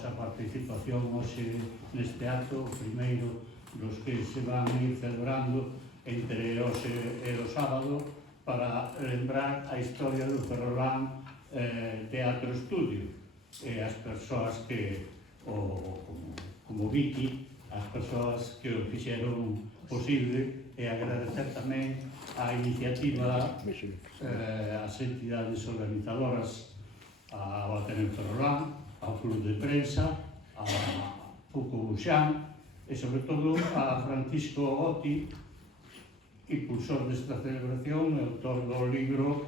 nosa participación hoxe neste acto, o primeiro dos que se van ir celebrando entre hoxe e o sábado para lembrar a historia do Ferrolán Teatro Estudio e as persoas que, como Vicky, as persoas que o fixeron posible, e agradecer tamén a iniciativa as entidades organizadoras, ao Ateneo Ferrolán, ao Club de Prensa, a Puco Buxán e, sobre todo, a Francisco Otti, impulsor desta celebración e autor do libro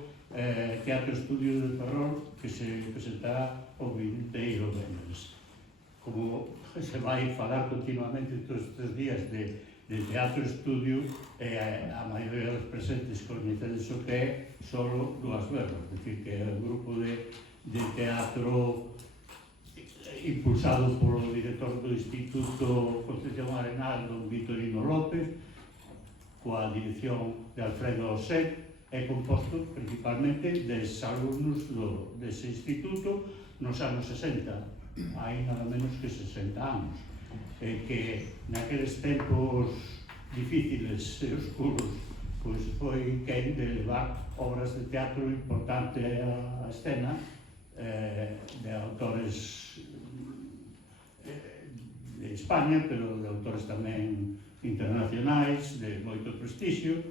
Teatro Estudio de Ferrol, que se presentará o 20º venres. Como se vai falar continuamente todos estes días de teatro estudio, a maioría dos presentes coñecedes o que é solo Dúas Verbas, é dicir, que é un grupo de teatro impulsado polo director do Instituto Concepción Arenal, don Vitorino López, coa dirección de Alfredo Osset, é composto principalmente des alumnos dese instituto nos anos 60, hai nada menos que 60 anos, que naqueles tempos difíciles e oscuros pois foi quen de levar obras de teatro importante á escena, de autores de España, pero de autores tamén internacionais, de moito prestixio,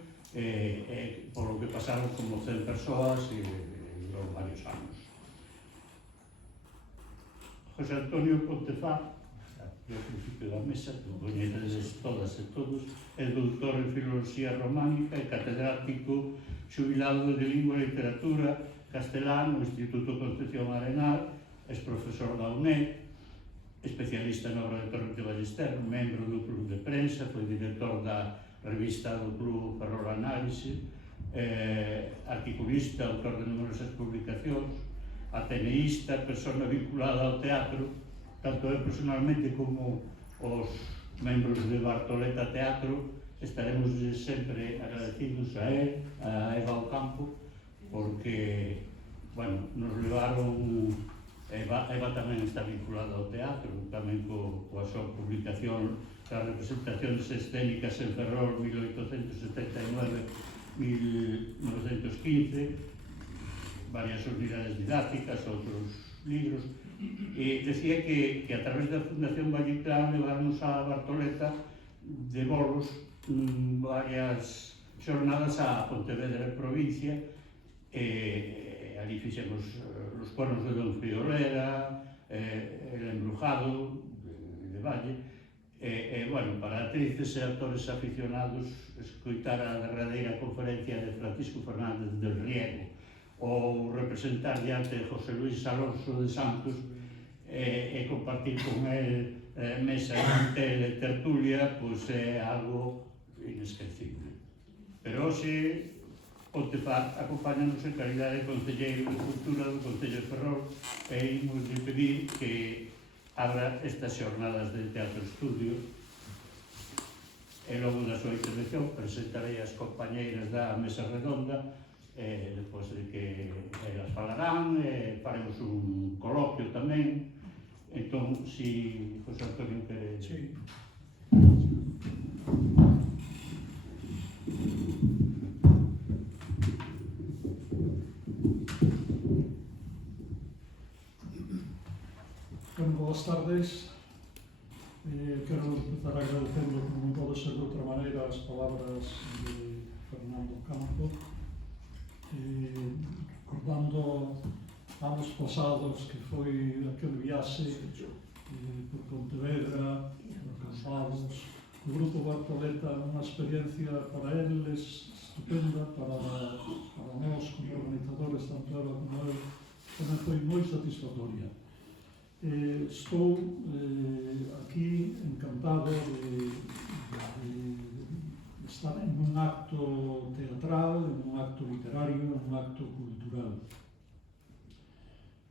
polo que pasaron como 100 persoas e varios anos. José Antonio Pontefá, ao principio da mesa, que coñecedes todas e todos, é doutor en Filoloxía Románica e catedrático xubilado de Lingua e Literatura castelán no Instituto Concepción Arenal, é profesor da UNED, especialista en obra de Torrente Ballester, membro do Club de Prensa, foi director da revista do Club Ferrol Análise, articulista, autor de numerosas publicacións, ateneísta, persona vinculada ao teatro, tanto eu personalmente como os membros de Bartoleta Teatro. Estaremos sempre agradecidos a él, a Eva Ocampo, porque, bueno, nos levaron. Eva tamén está vinculada ao teatro, tamén coa súa publicación das representacións escénicas en Ferrol 1879-1915, varias unidades didácticas, outros libros, e decía que a través da Fundación Valliclán levarnos a Bartoleta de bolos varias xornadas a Pontevedra e provincia, e ali fixemos os cuernos de Don Friolera, el embrujado de Valle, bueno, para actrices e actores aficionados escoitar a derradeira conferencia de Francisco Fernández del Riego ou representar diante de José Luis Alonso de Santos e compartir con él mesa e tertulia, pois é algo inesquecible. Pero hoxe Pontefá acompáñanos en calidade de concelleiro de Cultura do Concello de Ferrol e imos de pedir que abra estas xornadas de teatro estudio e logo da súa intervención presentarei as compañeiras da mesa redonda e depois de que elas falarán faremos un coloquio tamén. Entón, si José Antonio quere... Sí. Boas tardes. Quero empezar agradecendo, como non pode ser de outra maneira, as palabras de Fernando Campo, recordando anos pasados que foi aquele viaxe por Pontevedra, acampados, o Grupo Bartoleta, unha experiencia para eles estupenda, para nós como organizadores, tanto ela como eu, tamén foi moi satisfactoria. Estou aquí encantado de estar en un acto teatral, en un acto literario, en un acto cultural.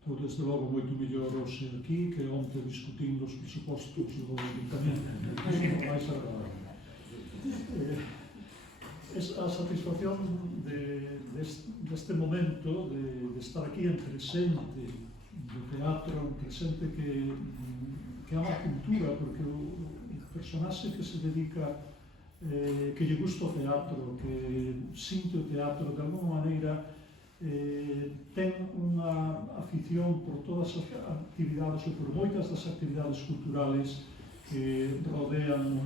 Estou, desde logo, moito mellor hoxe aquí que onte discutindo os presupostos do Ayuntamiento. Iso é máis agradable. A satisfacción deste momento de estar aquí entre xente do teatro, entre xente que ama a cultura, porque o personaxe que se dedica, que lle gusta o teatro, que sinte o teatro, de alguma maneira ten unha afición por todas as actividades ou por moitas das actividades culturales que rodean,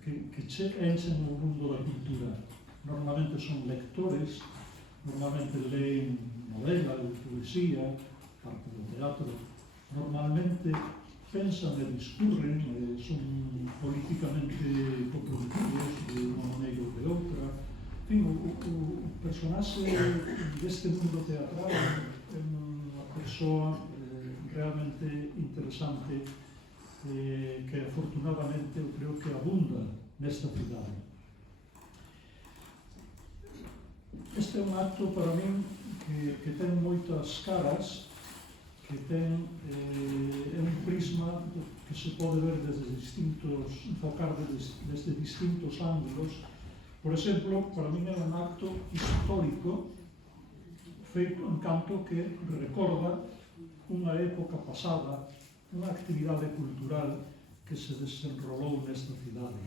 que enchen o mundo da cultura. Normalmente son lectores, normalmente leen novela ou poesía, parte do teatro, normalmente pensan e discurren, son políticamente comprometidos de unha maneira ou de outra. En fin, o personaxe deste mundo teatral é unha persoa realmente interesante que afortunadamente eu creo que abunda nesta cidade. Este é un acto para min que ten moitas caras, que ten un prisma que se pode ver desde distintos, enfocar desde distintos ángulos. Por exemplo, para min é un acto histórico feito en canto que recorda unha época pasada, unha actividade cultural que se desenrolou nesta cidade.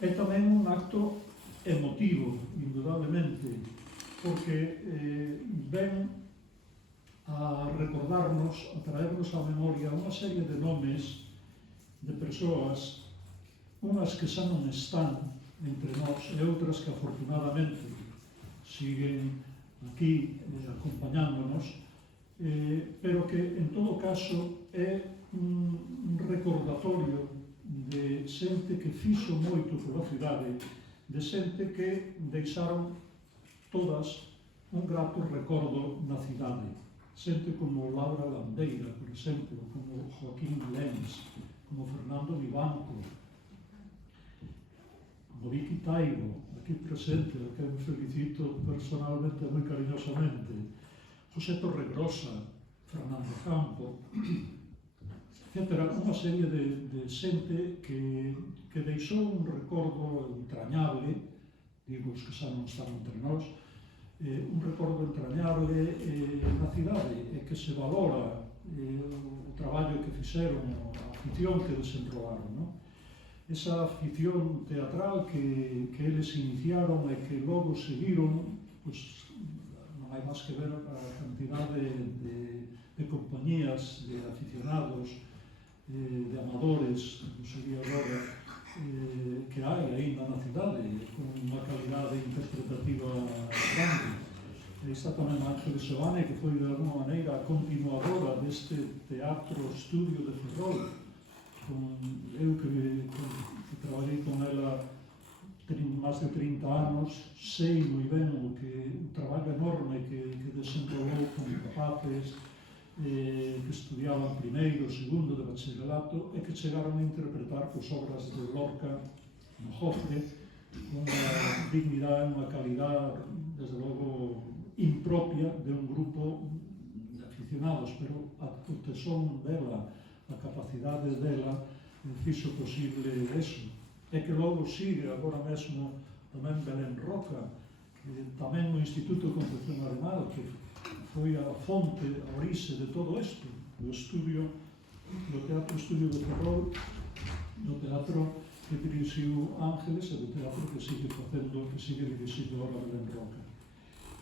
É tamén un acto emotivo, indudablemente, porque ven a recordarnos, a traernos á memoria unha serie de nomes de persoas, unhas que xa non están entre nós e outras que afortunadamente siguen aquí acompañándonos, pero que en todo caso é un recordatorio de xente que fixo moito pola cidade, de xente que deixaron todas un grato recordo na cidade. Xente como Laura Landeira, por exemplo, como Joaquín Lens, como Fernando Vivanco, como Vicky Taibo, aquí presente, a que me felicito personalmente moi cariñosamente, José Torregrosa, Fernando Campo, etc. Unha serie de xente que deixou un recordo entrañable, digo os que xa non están entre nós, un recordo entrañable na cidade e que se valora o traballo que fixeron, a afición que desenrolaron, non? Esa afición teatral que eles iniciaron e que logo seguiron, pois non hai máis que ver a cantidade de compañías, de aficionados, de amadores, non sería agora, que hai aínda na cidade, con unha calidade interpretativa grande. E está tamén Ángeles Seoane, que foi de alguma maneira a continuadora deste teatro estudio de Ferrol. Eu que traballei con ela máis de 30 anos, sei moi ben o traballo enorme que desenvolveu con rapaces que estudiaban primeiro, segundo de bachillerato e que chegaron a interpretar obras de Lorca no Jofre con unha dignidade, unha calidad, desde logo, impropia de un grupo de aficionados, pero o tesón dela, a capacidade dela, fixo posible eso. E que logo sigue agora mesmo tamén Belén Roca, que tamén o Instituto Concepción Arenal, que foi a fonte, a orixe de todo isto, do estudio, do Teatro Estudio de Ferrol, do teatro que dirixiu Ángeles e do teatro que sigue facendo, que sigue dirixindo agora Belén Roca.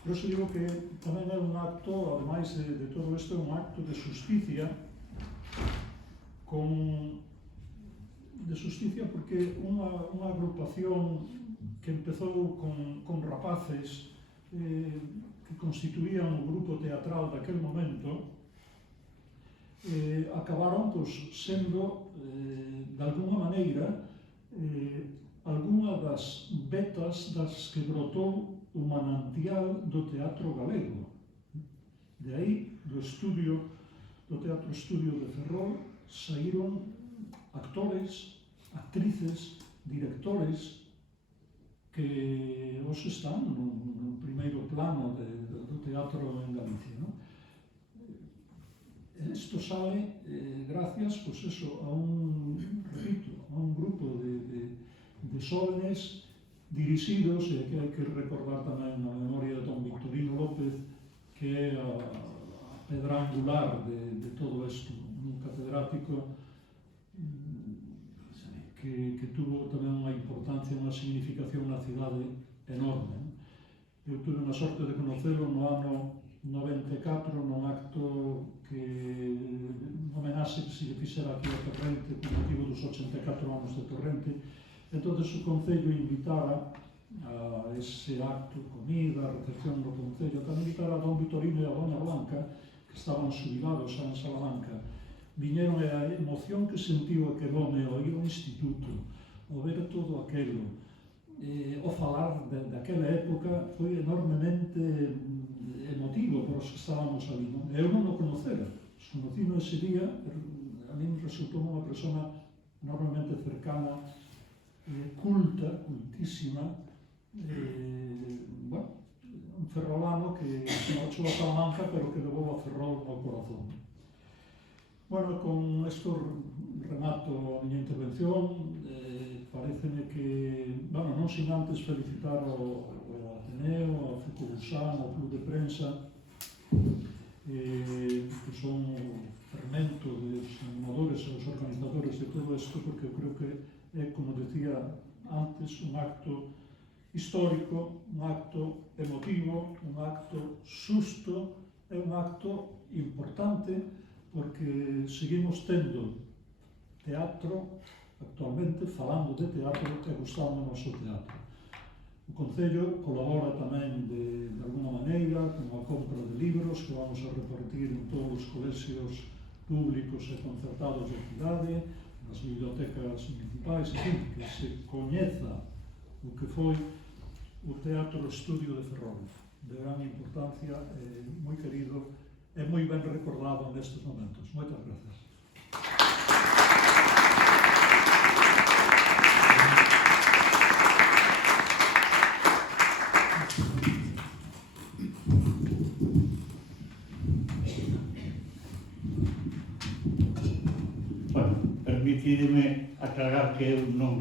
Por iso digo que tamén é un acto, ademais de todo isto, é un acto de xusticia, de xusticia porque unha agrupación que empezou con rapaces que constituían o grupo teatral daquel momento, acabaron sendo, de alguna maneira, alguna das vetas das que brotou o manantial do teatro galego. De aí, do Teatro Estudio de Ferrol, saíron actores, actrices, directores que hoxe están no primeiro plano do teatro en Galicia, non? Isto sale gracias, pois eso, a un grupo de xóvenes dirixidos, e que hai que recordar tamén a memoria de don Victorino López, que é a pedra angular de todo isto, un catedrático que tuvo tamén unha importancia, unha significación na cidade enorme. Eu tuve a sorte de conocelo no ano 94 nun acto que homenaxe que se lle fixera aquí a Torrente con motivo dos 84 anos de Torrente. Entón o Concello invitara a ese acto, comida, recepción do Concello, tamén invitara a don Vitorino e a dona Blanca, que estaban subilados en Salamanca. Viñeron e a emoción que sentiu aquel home ao ir ao instituto, ao ver todo aquelo, o falar daquela época foi enormemente emotivo para os que estábamos ali. Eu non o conocera, os conocino ese día, a mí resultou unha persona enormemente cercana, culta, cultísima, un ferrolano que marchou a Salamanca pero que levou a Ferrol no corazón. Bueno, con isto remato a miña intervención. Pareceme que, non sin antes felicitar ao Ateneo, ao Fucobusán, ao Club de Prensa, que son o fermento dos animadores e os organizadores de todo isto, porque eu creo que é, como decía antes, un acto histórico, un acto emotivo, un acto xusto, é un acto importante, porque seguimos tendo teatro actualmente, falando de teatro e gustando o noso teatro. O Concello colabora tamén de alguna maneira con a compra de libros que vamos a repartir en todos os colexios públicos e concertados da cidade, nas bibliotecas municipais, que se coñeza o que foi o Teatro Estudio de Ferrol, de gran importancia, moi querido e moi ben recordado nestes momentos. Moitas grazas. Permitídeme aclarar que eu non,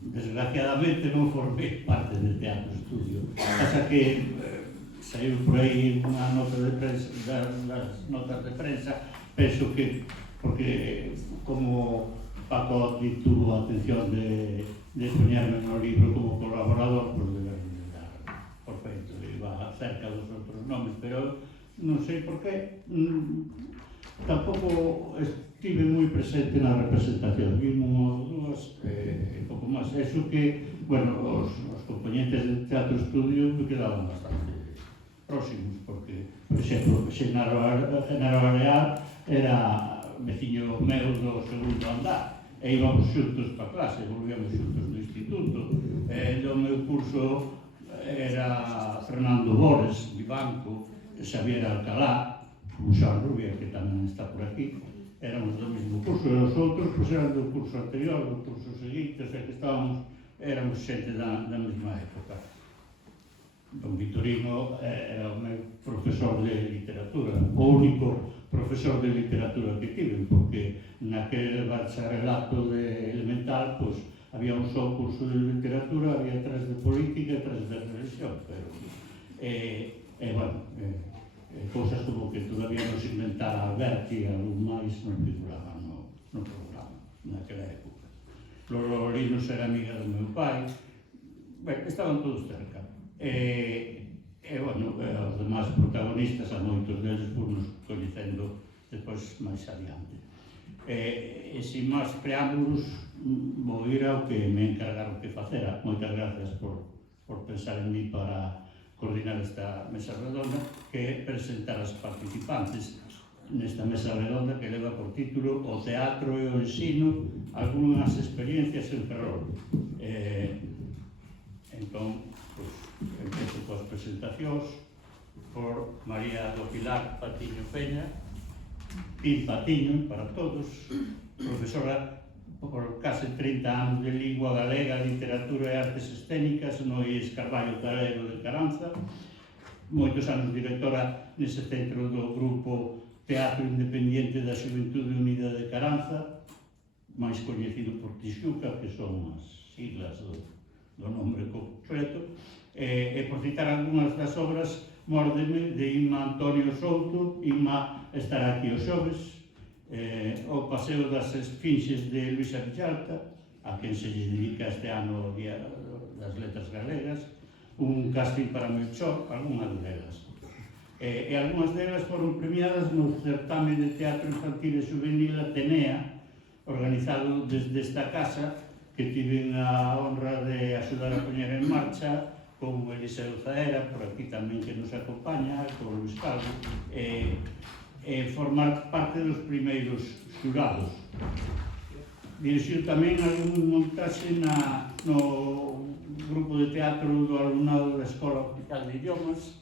desgraciadamente, non formei parte de Teatro Estudio. Pasa que saiu por aí unha nota de prensa, das notas de prensa, penso que, porque como Paco tuvo a atención de poñerme no libro como colaborador, pues debe dar por feito, iba cerca dos outros nomes, pero non sei por qué, tampouco estive moi presente na representación, vimos unha ou dúas, pouco máis. Eso que, bueno, os componentes de Teatro Estudio me quedaban bastante próximos, porque, por exemplo, Xenaro Arear era veciño meu do segundo andar, e íbamos xuntos para clase, volvíamos xuntos no instituto. Do meu curso era Fernando Bores, Vivanco, Xavier Alcalá, Xan Rubia, que tamén está por aquí, éramos do mesmo curso, e os outros pues, eran do curso anterior, do curso seguinte, o sea que éramos xente da mesma época. Don Vitorino era o meu profesor de literatura, o único profesor de literatura que tive, porque naquele bacharelato de elemental, pues, había un só curso de literatura, había 3 de política e 3 de religión, pero, bueno, cousas como que todavía non se inventara Alberti e algún máis non figuraban no programa naquela época. Los Lorinos era amiga do meu pai, estaban todos cerca. Bueno, os demás protagonistas, a moitos deles, nos coñecendo depois máis adiante. E sin máis preámbulos, vou ir ao que me encargaron que facera. Moitas gracias por pensar en mí para coordinar esta mesa redonda, que é presentar as participantes nesta mesa redonda que leva por título O teatro e o ensino, algunhas experiencias en Ferrol. Entón, empiezo coas presentacións por María do Pilar Patiño Peña, Pin Patiño para todos, profesora por case 30 anos de lingua galega, literatura e artes escénicas no IES Carballo Calero de Caranza, moitos anos directora nese centro do grupo Teatro Independiente da Xuventude Unida de Caranza, máis coñecido por Tixuca, que son as siglas do nome completo, e por citar algunhas das obras, Mórdeme, de Inma Antonio Souto. Inma estará aquí os xoves. O Paseo das Esfinxes de Luisa Villalta, a quen se lle dedica este ano o Día das Letras Galegas, un casting para Melchor, algunhas delas. E algunhas delas foron premiadas no certame de teatro infantil e juvenil Atenea, organizado desde esta casa, que tiven a honra de axudar a poñer en marcha, con Eliseo Zaera, por aquí tamén que nos acompaña, con Luis Calvo, e formar parte dos primeiros xurados. Dirixiu tamén algún montaxe no grupo de teatro do alumnado da Escola Oficial de Idiomas,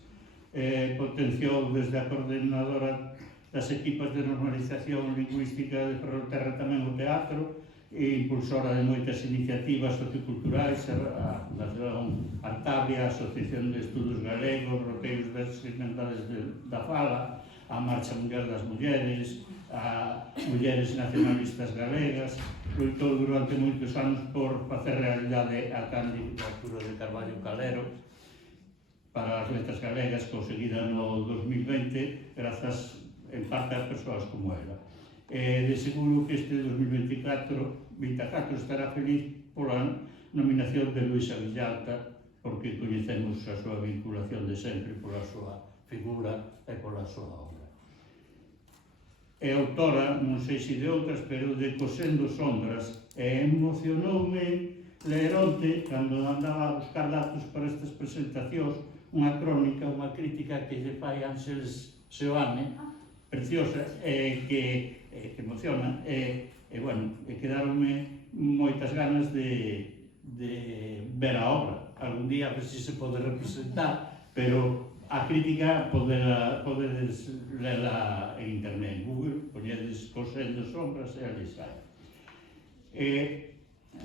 potenciou desde a coordinadora das equipas de normalización lingüística de Ferrolterra tamén o teatro, e impulsora de moitas iniciativas socioculturais, a Fundación Artabria, a Asociación de Estudos Galegos, Roteiros das Irmandades da Fala, a Marcha Mundial das Mulleres, a Mulleres Nacionalistas Galegas. Loitou durante moitos anos por facer realidade a candidatura de Carballo Calero para as letras galegas, conseguida no 2020, grazas en parte a persoas como ela. De seguro que este 2024 estará feliz pola nominación de Luisa Villalta, porque coñecemos a súa vinculación de sempre pola súa figura e pola súa obra. É autora, non sei se de outras, pero de Cosendo Sombras, e emocionoume ler onte, cando andaba a buscar datos para estas presentacións, unha crónica, unha crítica que lle fai Ángeles Seoane, preciosa, que emociona, e quedaronme moitas ganas de ver a obra. Algún día a ver se se pode representar, pero a crítica podedes lela en internet, en Google, poñedes Cosendo Sombras e ali sai.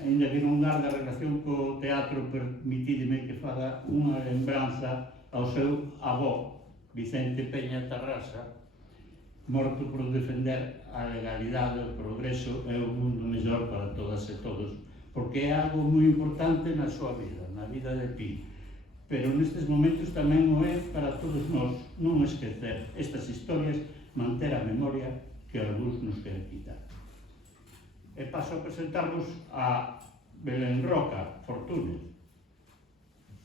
Ainda que non garda relación co teatro, permitídeme que faga unha lembranza ao seu avó, Vicente Peña Tarrasa, morto por defender a legalidade, o progreso e o mundo mellor para todas e todos, porque é algo moi importante na súa vida, na vida de Pi. Pero nestes momentos tamén o é para todos nós non esquecer estas historias, manter a memoria que algúns nos queren quitar. E paso a presentarvos a Belén Roca Fortúnez.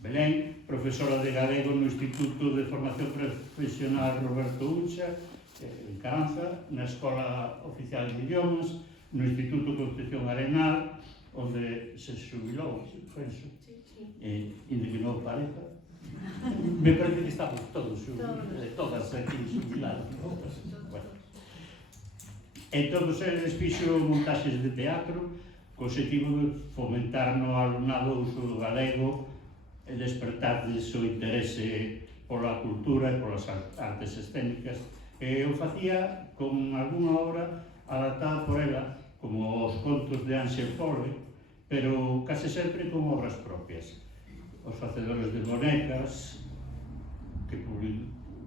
Belén, profesora de galego no Instituto de Formación Profesional Roberto Uncha, en Caranza, na Escola Oficial de Idiomas, no Instituto Concepción Arenal, onde se xubilou, penso, inda que non pareza. Me parece que estamos todas aquí xubilados. En todos eles fixo montaxes de teatro, co objetivo de fomentar no alumnado o uso do galego e despertarles o interese pola cultura e polas artes escénicas. O facía con algunha obra adaptada por ela, como os contos de Ángel Pole, pero case sempre con obras propias. Os facedores de bonecas, que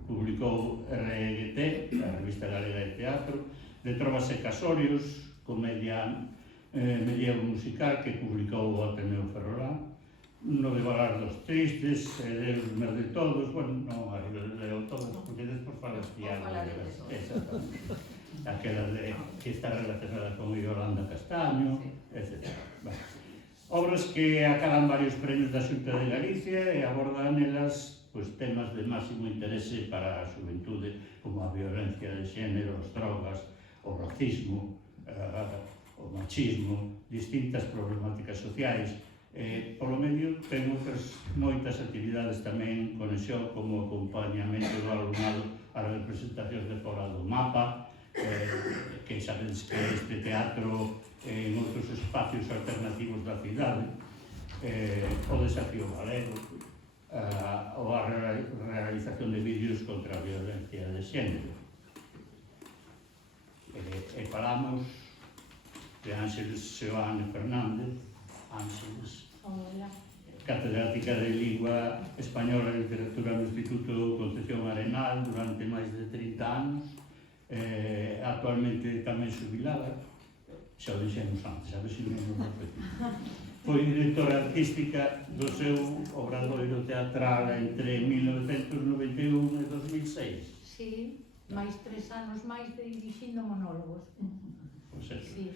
publicou RGT, a Revista Galega de Teatro, de Trovas e Casorios, comedia medievo musical, que publicou o Ateneo Ferrolán, no de Valar dos Tristes, Deus meu de todos, bueno, non leo todos, porque despois falas diálogo, exactamente, aquela que está relacionada con Yolanda Castaño, etc. Obras que acadan varios premios da Xunta de Galicia e abordan elas temas de máximo interese para a xuventude, como a violencia de xénero, as drogas, o racismo, o machismo, distintas problemáticas sociais. Polo medio, ten outras moitas actividades tamén en conexión como acompañamento do alumnado a representacións de fora do mapa, que sabedes que este teatro en outros espacios alternativos da cidade, o desafío galego, ou a realización de vídeos contra a violencia de xénero. E falamos de Ángeles Seoane Fernández, Ángeles, catedrática de Lingua Española e Literatura no Instituto Concepción Arenal durante máis de 30 anos, actualmente tamén xubilada, xa o dixemos antes, a ver se non nos repetimos. Foi directora artística do seu obradoiro teatral entre 1991 e 2006. Sí, máis 3 anos máis de dirixindo monólogos. Pois eso. Sí.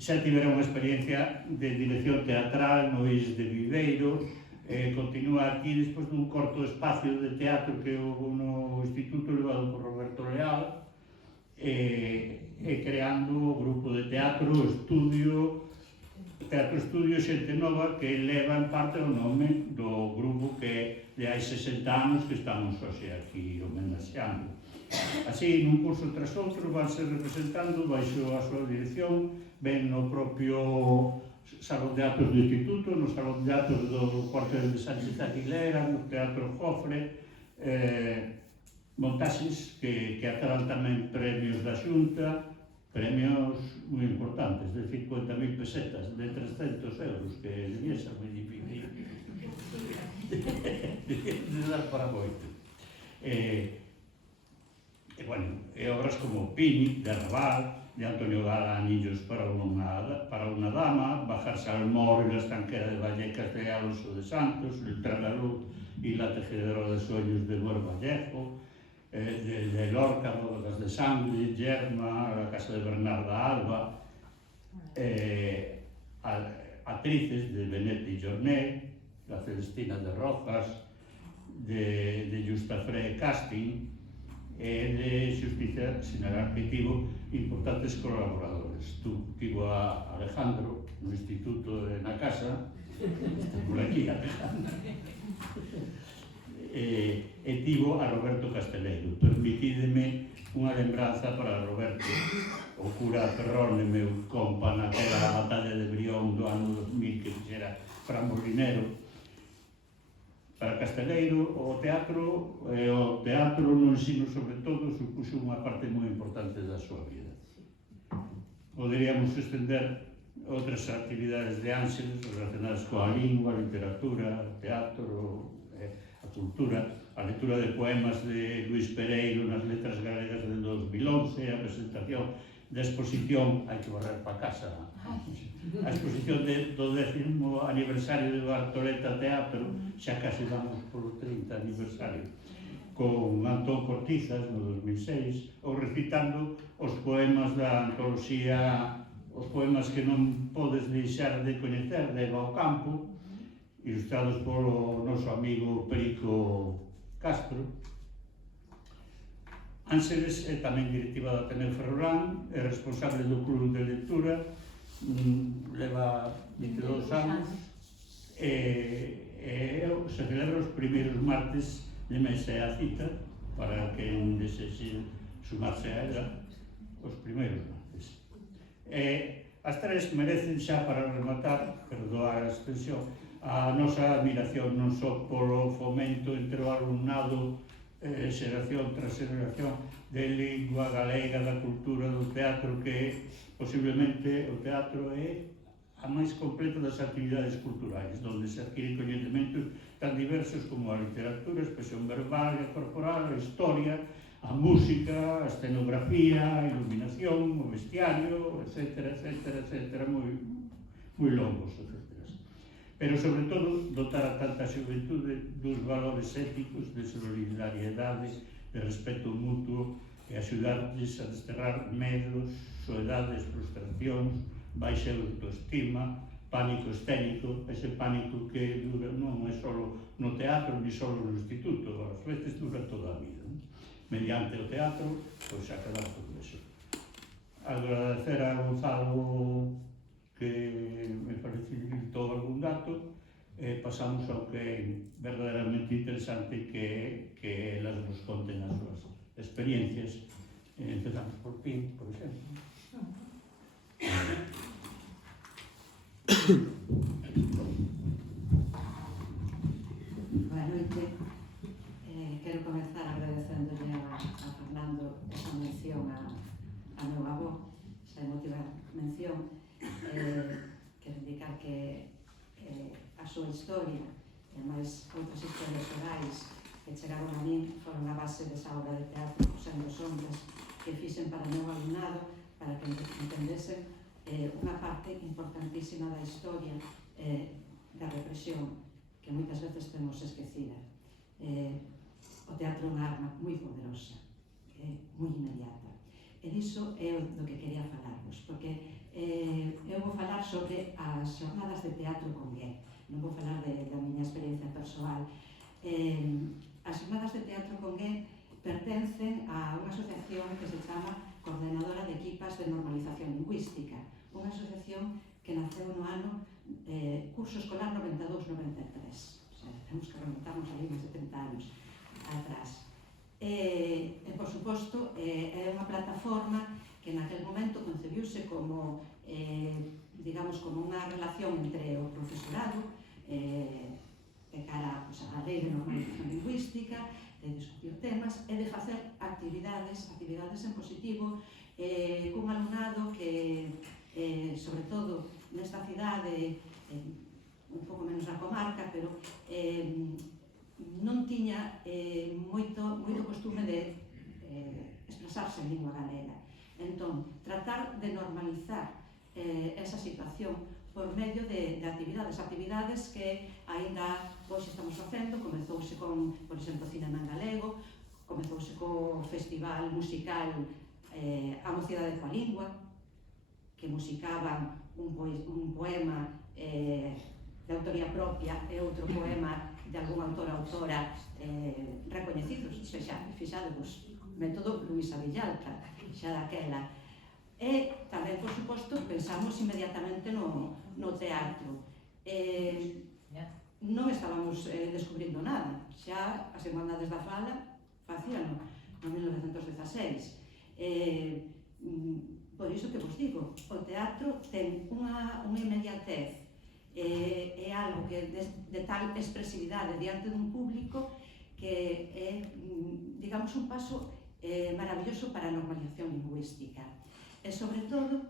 Xa tivera unha experiencia de dirección teatral no IS de Viveiro, continúa aquí despois dun corto espacio de teatro que houve no Instituto levado por Roberto Leal, creando o grupo de teatro Estudio Xente Nova, que leva en parte o nome do grupo que de hai 60 anos que estamos hoxe aquí homenaxeando. Así, nun curso tras outro, vanse representando baixo a súa dirección, ben no propio Salón de Atos do Instituto, no Salón de Atos do Cuartel de Sánchez Aguilera, no Teatro Jofre, montaxes que acaban tamén premios da Xunta, premios moi importantes, de 50.000 pesetas, de 300 euros, que debía ser moi difícil de dar para moito. Bueno, obras como Pini, de Raval, de Antonio Gala, Anillos para una dama, Bajarse al Moro y la estanquera de Vallecas de Alonso de Santos, El Tragaluz y la tejedora de sueños de Duero Vallejo, de Lorca, Bodas de Sangre, Yerma, La casa de Bernarda Alba, Actrices de Benet y Jornet, La Celestina de Rojas, de Justafré Casting, de Xusticia, sinalar que tivo importantes colaboradores. Tivo a Alejandro no Instituto na Casa, por aquí Alejandro, e tivo a Roberto Casteleiro. Permitídeme unha lembranza para Roberto, o cura Perrone, meu compa naquela batalla de Brión do ano 2000 que fixera Fran Molinero. Para Casteleiro, o teatro no ensino, sobre todo, supuxo unha parte moi importante da súa vida. Poderíamos estender outras actividades de Ángeles relacionadas coa lingua, a literatura, o teatro, a cultura, a lectura de poemas de Luís Pereiro nas Letras Galegas de 2011, a presentación da exposición, hai que barrer para casa, a exposición do 10º aniversario de Bartoleta Teatro, xa casi vamos polo 30 aniversario, con Antón Cortizas no 2006, ou recitando os poemas da antoloxía, os poemas que non podes deixar de coñecer, de Eva Ocampo, ilustrados polo noso amigo Perico Castro. Ángeles é tamén directiva da Ateneo Ferrolán, é responsable do Club de Lectura, leva 22 anos, se celebra os primeiros martes de mes é a cita, para quen desexe sumarse a ela, os primeiros martes. As tres merecen xa para rematar, perdoar a extensión, a nosa admiración non só polo fomento entre o alumnado, xeración tras xeración, de lingua galega, da cultura, do teatro, que posiblemente o teatro é a máis completa das actividades culturais, onde se adquiren coñecementos tan diversos como a literatura, a expresión verbal e corporal, a historia, a música, a escenografía, a iluminación, o vestiario, etc., moi longos, etc. Pero, sobre todo, dotar a tanta xuventude dos valores éticos de solidariedade, de respeto mutuo, e axudarlles a desterrar medos, soedades, frustracións, baixa autoestima, pánico escénico, ese pánico que dura non é só no teatro, ni só no instituto, ás veces dura toda a vida. Mediante o teatro, pois acadar todo eso. Agradecer a Gonzalo que me facilitou algún dato, pasamos ao que é verdadeiramente interesante, que elas nos conten as súas experiencias. Empezamos por Pin, por exemplo. Boa noite. Quero comezar agradecéndole a Fernando esa mención a meu avó, esa emotiva mención. Quero indicar que a súa historia e máis outras historias orais que chegaron a min foron a base desa obra de teatro Cosendo Sombras que fixen para o meu alumnado, para que entendesen unha parte importantísima da historia da represión que moitas veces temos esquecida. O teatro é unha arma moi poderosa, moi inmediata. E diso é do que quería falarvos, porque eu vou falar sobre as xornadas de teatro con Gué. Non vou falar da miña experiencia persoal. As xornadas de teatro con Gué pertencen a unha asociación que se chama Coordenadora de Equipas de Normalización Lingüística, unha asociación que naceu no ano curso escolar 92-93. O sea, temos que remontarnos ali máis de 30 anos atrás. E, por suposto, é unha plataforma que naquele momento concebiuse como, digamos, como unha relación entre o profesorado de cara a lei de normalización lingüística, de discutir temas e de facer actividades en positivo cun alumnado que, sobre todo nesta cidade, un pouco menos na comarca, pero non tiña moito costume de expresarse en lingua galega. Entón, tratar de normalizar esa situación por medio de actividades que aínda hoxe estamos facendo. Comezouse con, por exemplo, cinema en galego, comezouse co festival musical A Mocidade coa Lingua, que musicaban un poema de autoría propia e outro poema de algún autor ou autora recoñecidos. Fixadevos, método Luisa Villalta, xa daquela. E tamén, por suposto, pensamos inmediatamente no teatro. Non estábamos descubrindo nada, xa as Irmandades da Fala facíano no 1916. Por iso que vos digo, o teatro ten unha inmediatez, é algo que de tal expresividade diante dun público que é, digamos, un paso maravilloso para a normalización lingüística. E, sobre todo,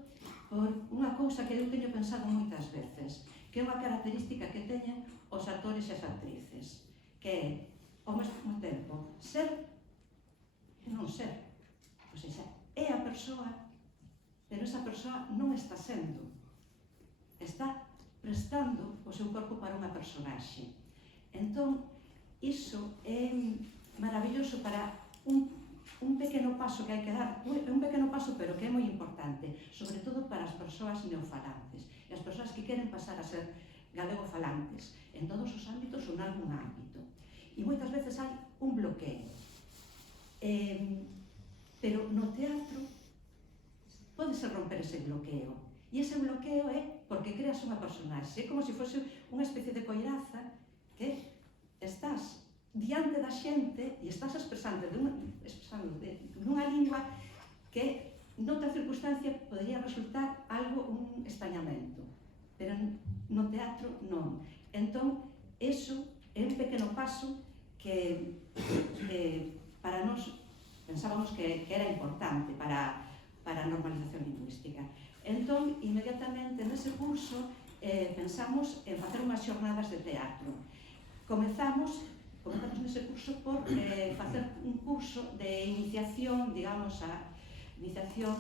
por unha cousa que eu teño pensado moitas veces, que é unha característica que teñen os actores e as actrices, que é, ao mesmo tempo, ser e non ser. O sea, é a persoa, pero esa persoa non está sendo, está prestando o seu corpo para unha personaxe. Entón, iso é maravilloso para un pequeno paso que hai que dar, un pequeno paso pero que é moi importante, sobre todo para as persoas neofalantes e as persoas que queren pasar a ser galego-falantes en todos os ámbitos ou en algún ámbito. E moitas veces hai un bloqueo. Pero no teatro pódese romper ese bloqueo. E ese bloqueo é porque creas unha personaxe. É como se fose unha especie de coiraza que estás diante da xente e estás expresando dunha lingua que noutra circunstancia podría resultar algo, un estañamento, pero no teatro non. Entón, eso é un pequeno paso que para nós pensábamos que era importante para a normalización lingüística. Entón, inmediatamente nese curso pensamos en facer unhas xornadas de teatro. Comezamos nese curso por facer un curso de iniciación, digamos, a iniciación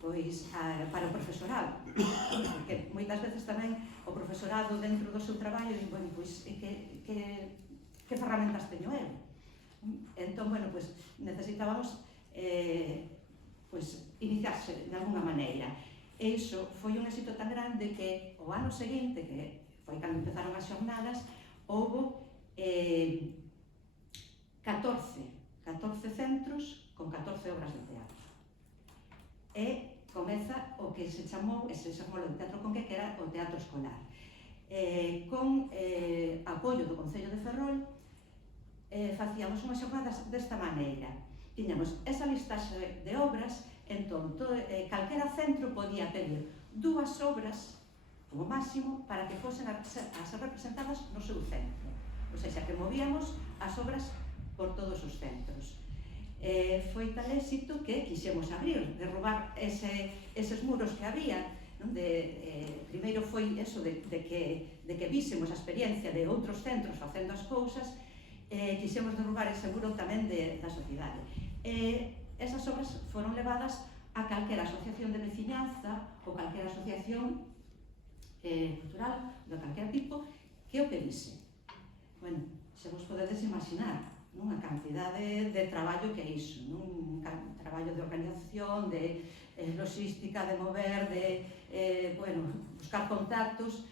para o profesorado, porque moitas veces tamén o profesorado dentro do seu traballo dice, bueno, pois, que ferramentas teño eu? Entón, bueno, pois, necesitábamos iniciarse de alguna maneira. E iso foi un éxito tan grande que o ano seguinte, que foi cando empezaron as xornadas, houbo 14 centros con 14 obras de teatro. E comeza o que se chamou o de Teatro con que era o teatro escolar. Con apoio do Concello de Ferrol, facíamos unhas xornadas desta maneira. Tiñamos esa listaxe de obras, entón, calquera centro podía pedir 2 obras, como máximo, para que fosen a ser representadas no seu centro. O sea, que movíamos as obras por todos os centros. Foi tal éxito que quixemos abrir, derrubar eses muros que había. Primeiro foi eso de que vísemos a experiencia de outros centros facendo as cousas, quixemos derrubar ese muro tamén da sociedade. Esas obras foron levadas a calquera asociación de veciñanza ou calquera asociación cultural de calquer tipo que o pedise. Bueno, se vos podedes imaginar, non? A cantidade de traballo que é iso, non? Un traballo de organización, de logística, de mover, de buscar contactos,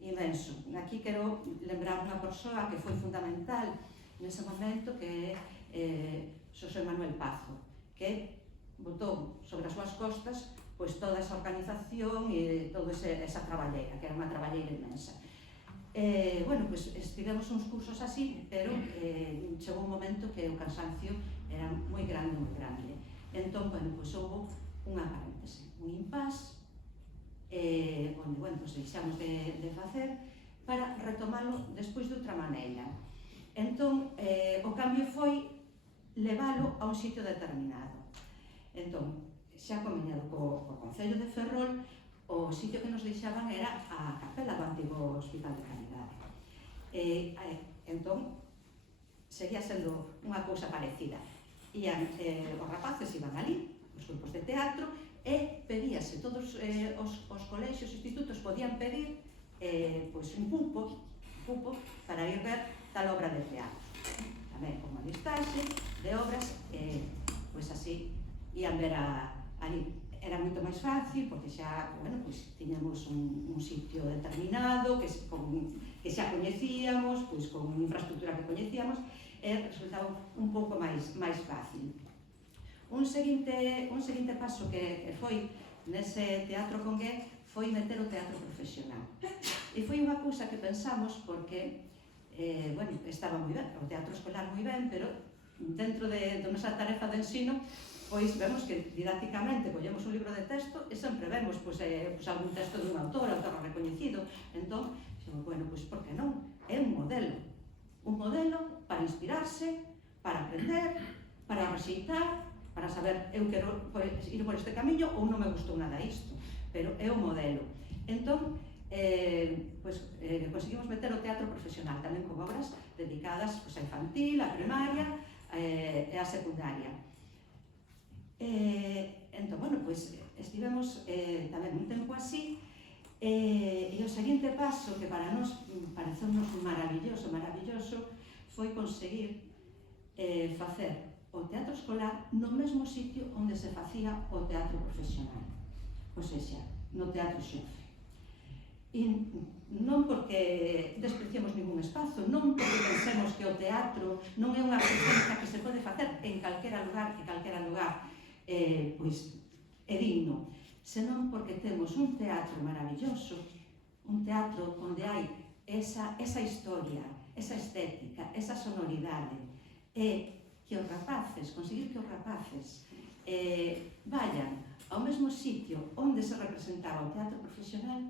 inmenso. Aquí quero lembrar unha persoa que foi fundamental nese momento, que é Xosé Manuel Pazo, que botou sobre as súas costas pois toda esa organización e toda esa traballeira, que era unha traballeira inmensa. Pois estivemos uns cursos así, pero chegou un momento que o cansancio era moi grande, moi grande. Entón, pois houve unha paréntese, un impasse, onde, pois deixamos de facer para retomalo despois de outra maneira. Entón, o cambio foi leválo a un sitio determinado. Entón, xa combinado co Concello de Ferrol, o sitio que nos deixaban era a capela do antigo Hospital de Caridade. Entón, seguía sendo unha cousa parecida. Os rapaces iban ali, os grupos de teatro, e pedíase, todos os colexios, institutos podían pedir un cupo para ir ver tal obra de teatro. Tamén como a listaxe de obras, pois así ian ver ali. Era moito máis fácil, porque xa, tiñamos un sitio determinado, que xa coñecíamos, pois con infraestructura que coñecíamos, e resultaba un pouco máis fácil. Un seguinte paso que foi nese Teatro Congué foi meter o teatro profesional. E foi unha cousa que pensamos porque, estaba moi ben, o teatro escolar moi ben, pero dentro de nosa tarefa de ensino, pois vemos que didácticamente collemos un libro de texto e sempre vemos algún texto dun autor recoñecido. Entón, pois por que non? É un modelo para inspirarse, para aprender, para rexeitar, para saber, eu quero ir por este camiño ou non me gustou nada isto, pero é un modelo. Entón, conseguimos meter o teatro profesional tamén con obras dedicadas a infantil, a primaria e a secundaria. Entón, estivemos tamén un tempo así, e o seguinte paso que para nós pareceunos maravilloso, foi conseguir facer o teatro escolar no mesmo sitio onde se facía o teatro profesional, ou seja, no Teatro Xofre. E non porque despreciemos ningún espazo, non porque pensemos que o teatro non é unha presencia que se pode facer en calquera lugar, é digno, senón porque temos un teatro maravilloso, un teatro onde hai esa historia, esa estética, esa sonoridade, e que os rapaces, conseguir que os rapaces vayan ao mesmo sitio onde se representaba o teatro profesional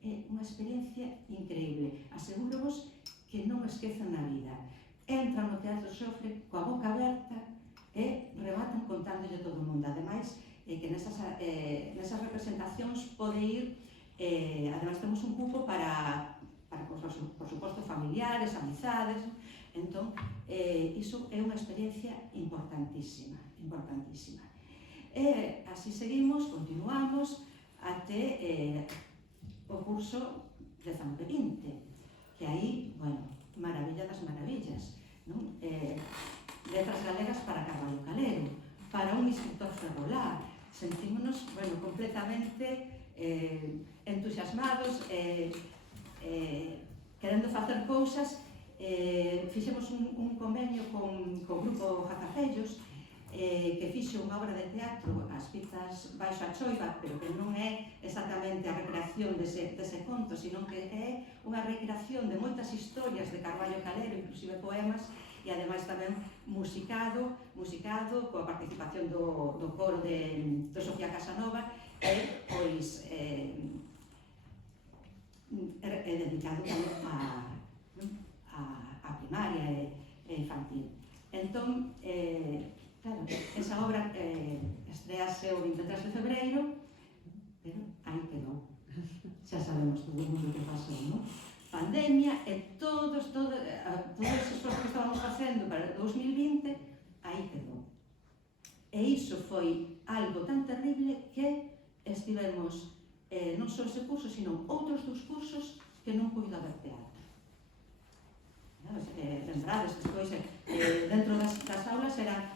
é unha experiencia increíble. Aseguro-vos que non esquezan na vida. Entran no Teatro Xofre coa boca aberta e rematan contándolle todo o mundo. Ademais, que nesas representacións pode ir, ademais temos un cupo para por suposto, familiares, amizades. Entón, iso é unha experiencia importantísima. E así seguimos, continuamos, até o curso 19-20, que aí, maravilla das maravillas, non? Letras galegas para Carballo Calero, para un instructor ferrolar. Sentímonos, completamente entusiasmados, querendo facer cousas. Fixemos un convenio con o grupo Jacafellos, que fixo unha obra de teatro, As pitas baixo a choiva, pero que non é exactamente a recreación dese conto, sino que é unha recreación de moitas historias de Carballo Calero, inclusive poemas, e ademais tamén musicado coa participación do coro de Sofía Casanova, e pois dedicado a primaria e infantil. Entón, claro, esa obra estrease o 23 de febreiro, pero aí quedou. Xa sabemos todo o mundo que pasou, non? Pandemia e todos os esforços que estábamos facendo para 2020, aí quedou. E iso foi algo tan terrible que estivemos non só ese curso, sino outros dos cursos que non puido haber teatro. Lembrades, despois, dentro das aulas eran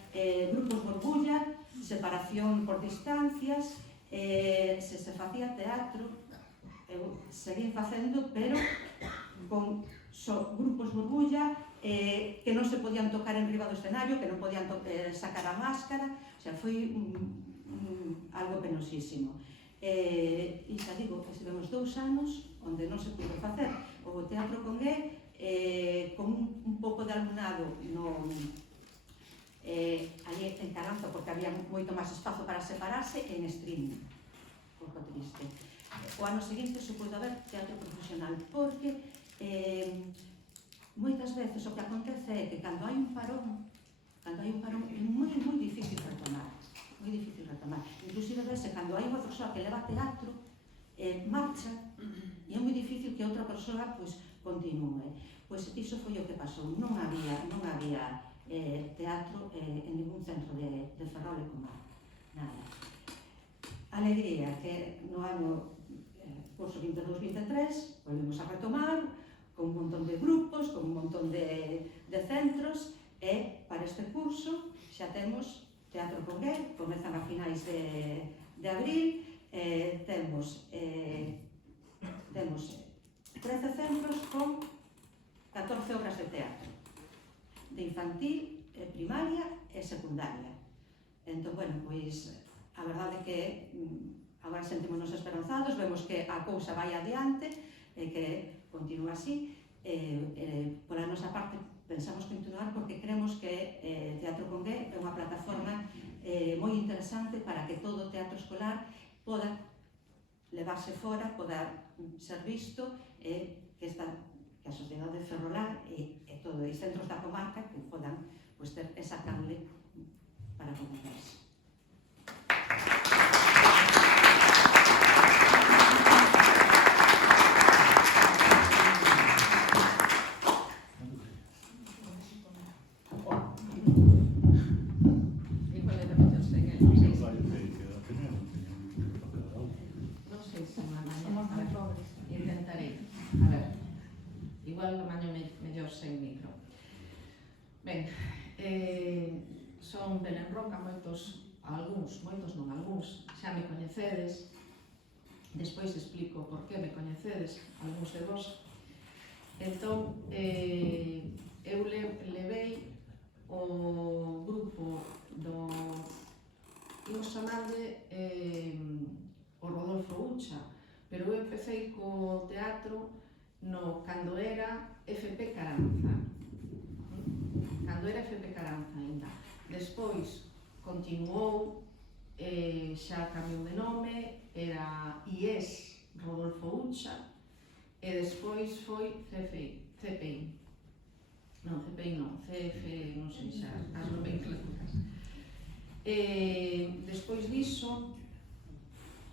grupos burbulla, separación por distancias, se facía teatro, eu seguín facendo, pero con grupos burbulla, que non se podían tocar en riba do escenario, que non podían sacar a máscara, o sea, foi algo penosísimo. E xa digo, estivemos 2 anos onde non se pudo facer o Teatro Congué, con un pouco de alumnado ali en Caranza, porque había moito máis espazo para separarse, en streaming, pouco triste. O ano seguinte se pudo haber teatro profesional, porque moitas veces o que acontece é que cando hai un parón é moi difícil retomar. Inclusive vese, cando hai unha persoa que leva teatro, marcha, e é moi difícil que outra persoa continúe. Pois iso foi o que pasou. Non había teatro en ningún centro de Ferrol e Comarca. Nada. Alegría que no ano curso 22-23 volvemos a retomar con un montón de grupos, con un montón de centros, e para este curso xa temos Teatro Congué, comezan a finais de abril, temos 13 centros con 14 obras de teatro, de infantil, primaria e secundaria. Entón, bueno, pois, a verdade é que agora sentímonos esperanzados, vemos que a cousa vai adiante e que continúa así. Pola nosa parte, pensamos continuar porque creemos que Teatro Congué é unha plataforma moi interesante para que todo o teatro escolar poda levarse fora, poda ser visto e que a sociedade ferrolar e todos os centros da comarca que podan ter esa canle para comunicarse. Ben, son Belén Roca, moitos non, xa me coñecedes, despois explico por que me coñecedes, algúns de vos. Entón, eu levei o grupo do, imos chamarle o Rodolfo Ucha, pero eu empecé co teatro cando era FP Caranza. Cando era FP Caranza ainda. Despois continuou, xa cambiou de nome, era IES Rodolfo Ucha, e despois foi CFI. Non, CFI non, non sei xa, as nomenclaturas. Despois diso,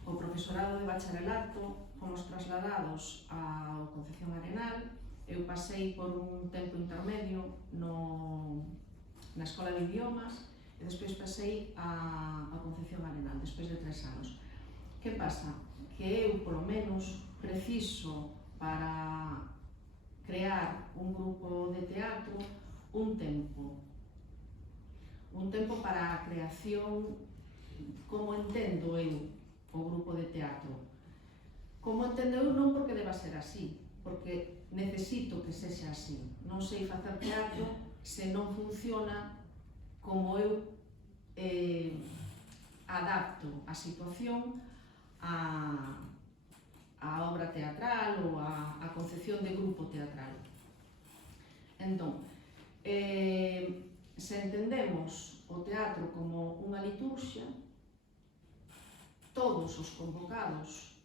o profesorado de bacharelato fomos trasladados ao Concepción Arenal. Eu pasei por un tempo intermedio na Escola de Idiomas e despois pasei a Concepción Arenal, despois de 3 anos. Que pasa? Que eu, polo menos, preciso para crear un grupo de teatro un tempo para a creación como entendo eu o grupo de teatro. Como entendo eu non porque deba ser así, porque necesito que sexa así. Non sei facer teatro se non funciona como eu adapto a situación a obra teatral ou a concepción de grupo teatral. Entón, se entendemos o teatro como unha liturxia, todos os convocados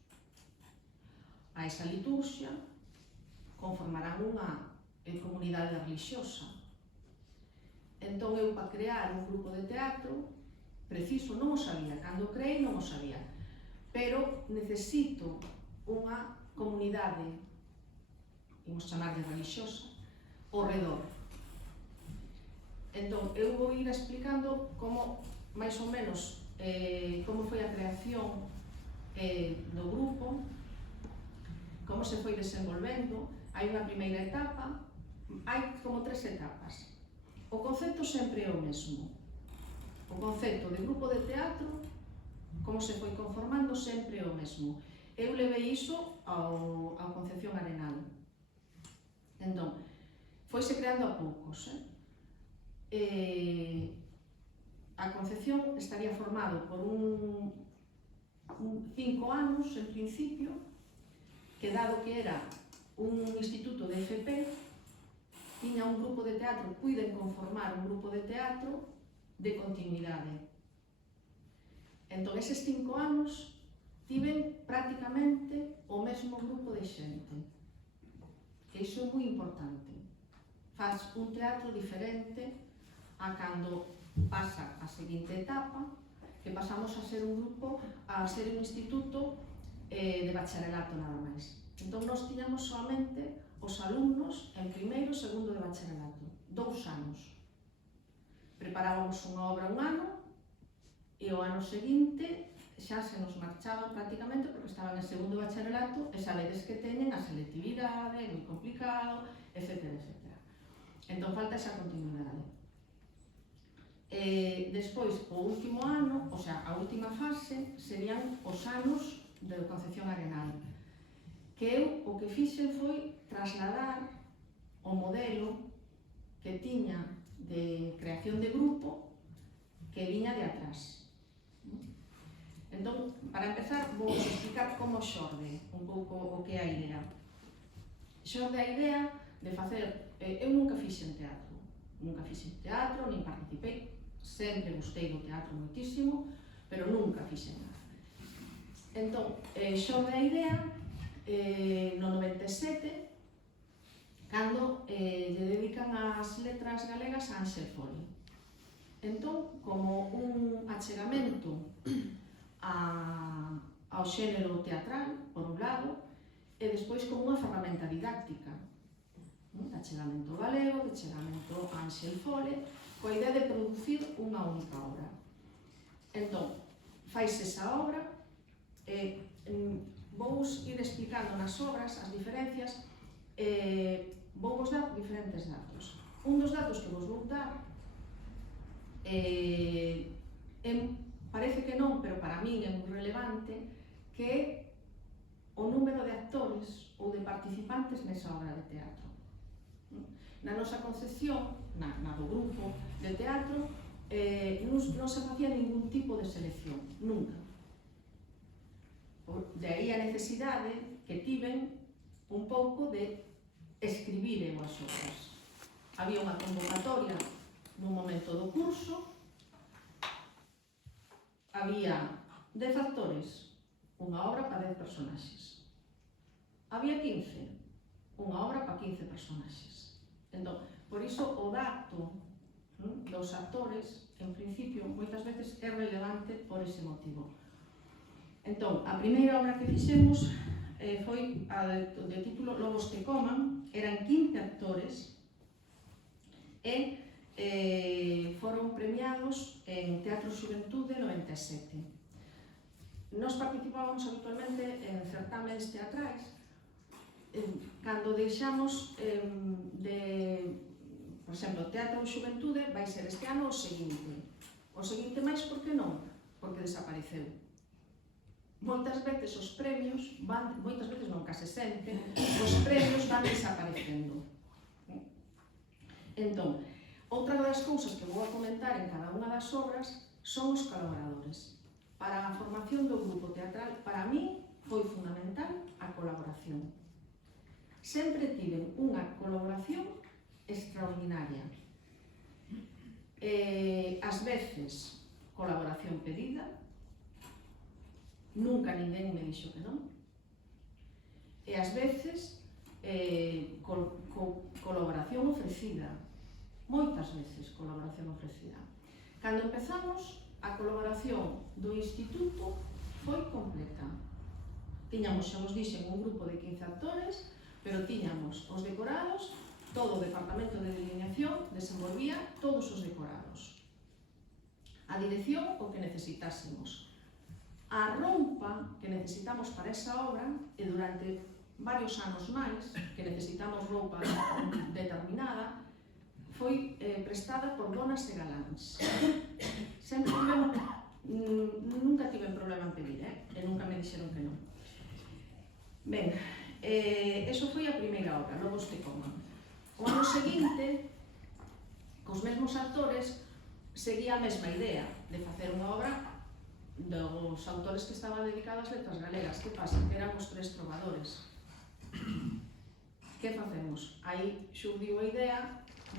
a esa liturxia conformarán unha comunidade religiosa. Entón, eu, para crear un grupo de teatro, preciso, non o sabía, cando creei non o sabía, pero necesito unha comunidade, imos chamarlle religiosa, ao redor. Entón, eu vou ir explicando como máis ou menos como foi a creación do grupo, como se foi desenvolvendo. Hai unha primeira etapa, hai como 3 etapas. O concepto sempre é o mesmo. O concepto de grupo de teatro, como se foi conformando, sempre é o mesmo. Eu levei iso ao Concepción Arenal. Entón, foise creando a poucos. A Concepción estaría formado por 5 anos, en principio, que dado que era un instituto de FP, tiña un grupo de teatro, puiden conformar un grupo de teatro de continuidade. Entón, eses 5 anos tiven prácticamente o mesmo grupo de xente. Que iso é moi importante. Faz un teatro diferente a cando pasa a seguinte etapa, que pasamos a ser un grupo, a ser un instituto de bacharelato nada máis. Entón, nós tiñamos solamente os alumnos en primeiro e segundo de bacharelato, 2 anos. Preparábamos unha obra un ano e o ano seguinte xa se nos marchaban prácticamente porque estaban en segundo de bacharelato e sabedes que teñen a selectividade, é moi complicado, etc. Entón, falta esa continuidade. Despois, o último ano, o sea, a última fase, serían os anos de Concepción Arenal. Que eu o que fixen foi trasladar o modelo que tiña de creación de grupo que viña de atrás. Entón, para empezar, vou explicar como xorde un pouco o que é a idea. Xorde a idea de facer... Eu nunca fixen teatro, nin participei, sempre gostei do teatro moitísimo, pero nunca fixen nada. Entón, xorde a idea no 97, cando lle dedican as letras galegas a Ángel Fole. Entón, como un achegamento ao xénero teatral, por un lado, e despois como unha ferramenta didáctica, de achegamento galego, de achegamento a Ángel Fole, coa idea de producir unha única obra. Entón, faise esa obra, vou ir explicando nas obras as diferencias, vou vos dar diferentes datos. Un dos datos que vos vou dar, parece que non, pero para min é moi relevante, que é o número de actores ou de participantes nesa obra de teatro. Na nosa concepción, na do grupo de teatro, non se facía ningún tipo de selección, nunca. De aí a necesidade que tiven un pouco de escribir eu as obras. Había unha convocatoria nun momento do curso, había 10 actores, unha obra para 10 personaxes. Había 15, unha obra para 15 personaxes. Entón, por iso o dato dos actores, en principio, moitas veces é relevante por ese motivo. Entón, a primeira obra que fixemos foi a de título Lobos que coman, eran 15 actores e foron premiados en Teatro Xuventude 97. Nos participábamos habitualmente en certámenes teatrais, cando deixamos por exemplo, Teatro Xuventude vai ser este ano o seguinte. O seguinte máis por que non? Porque desapareceu. Moitas veces os premios van, moitas veces non, case sempre, os premios van desaparecendo. Entón, outra das cousas que vou a comentar en cada unha das obras son os colaboradores. Para a formación do grupo teatral, para mí, foi fundamental a colaboración. Sempre tiven unha colaboración extraordinaria. Ás veces, colaboración pedida, nunca ninguén me dixo que non. E ás veces, colaboración ofrecida. Moitas veces colaboración ofrecida. Cando empezamos, a colaboración do instituto foi completa. Tiñamos, xa vos dixen, un grupo de 15 actores, pero tiñamos os decorados, todo o departamento de delineación desenvolvía todos os decorados. a dirección o que necesitásemos. A roupa que necesitamos para esa obra, e durante varios anos máis, que necesitamos roupa determinada, foi prestada por donas e galáns. Sempre tivemos, nunca tiven problema en pedir, e nunca me dixeron que non. Ben, eso foi a primeira obra, Lobos de Coma. O ano seguinte, cos mesmos actores, seguía a mesma idea de facer unha obra dos autores que estaban dedicados ás letras galegas. Que pasa? Que eran os tres trovadores. Que facemos? Aí xurdiu a idea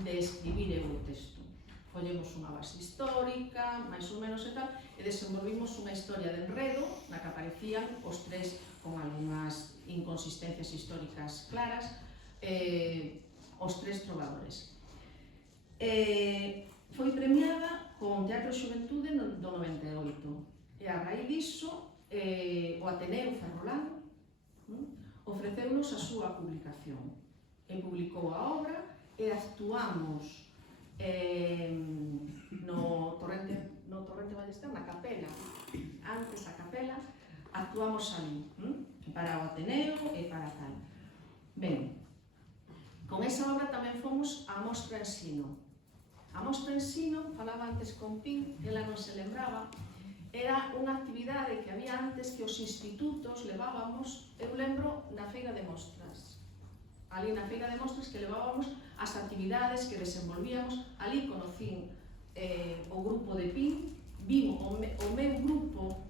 de escribir eu o texto. Collemos unha base histórica, máis ou menos e tal, e desenvolvimos unha historia de enredo na que aparecían os tres con algunhas inconsistencias históricas claras, os tres trovadores. Foi premiada con Teatro Xuventude do 98 e a raíz diso o Ateneo Ferrolán ofreceunos a súa publicación e publicou a obra e actuamos no Torrente Ballester, na capela, antes a capela, actuamos ali para o Ateneo e para tal. Ben, con esa obra tamén fomos á Mostra Ensino. A Mostra Ensino, falaba antes con Pin, ela non se lembraba, era unha actividade que había antes que os institutos levábamos, eu lembro, na Feira de Mostras. Ali na Feira de Mostras que levábamos as actividades que desenvolvíamos, ali conocín o grupo de Pin, vimos o meu grupo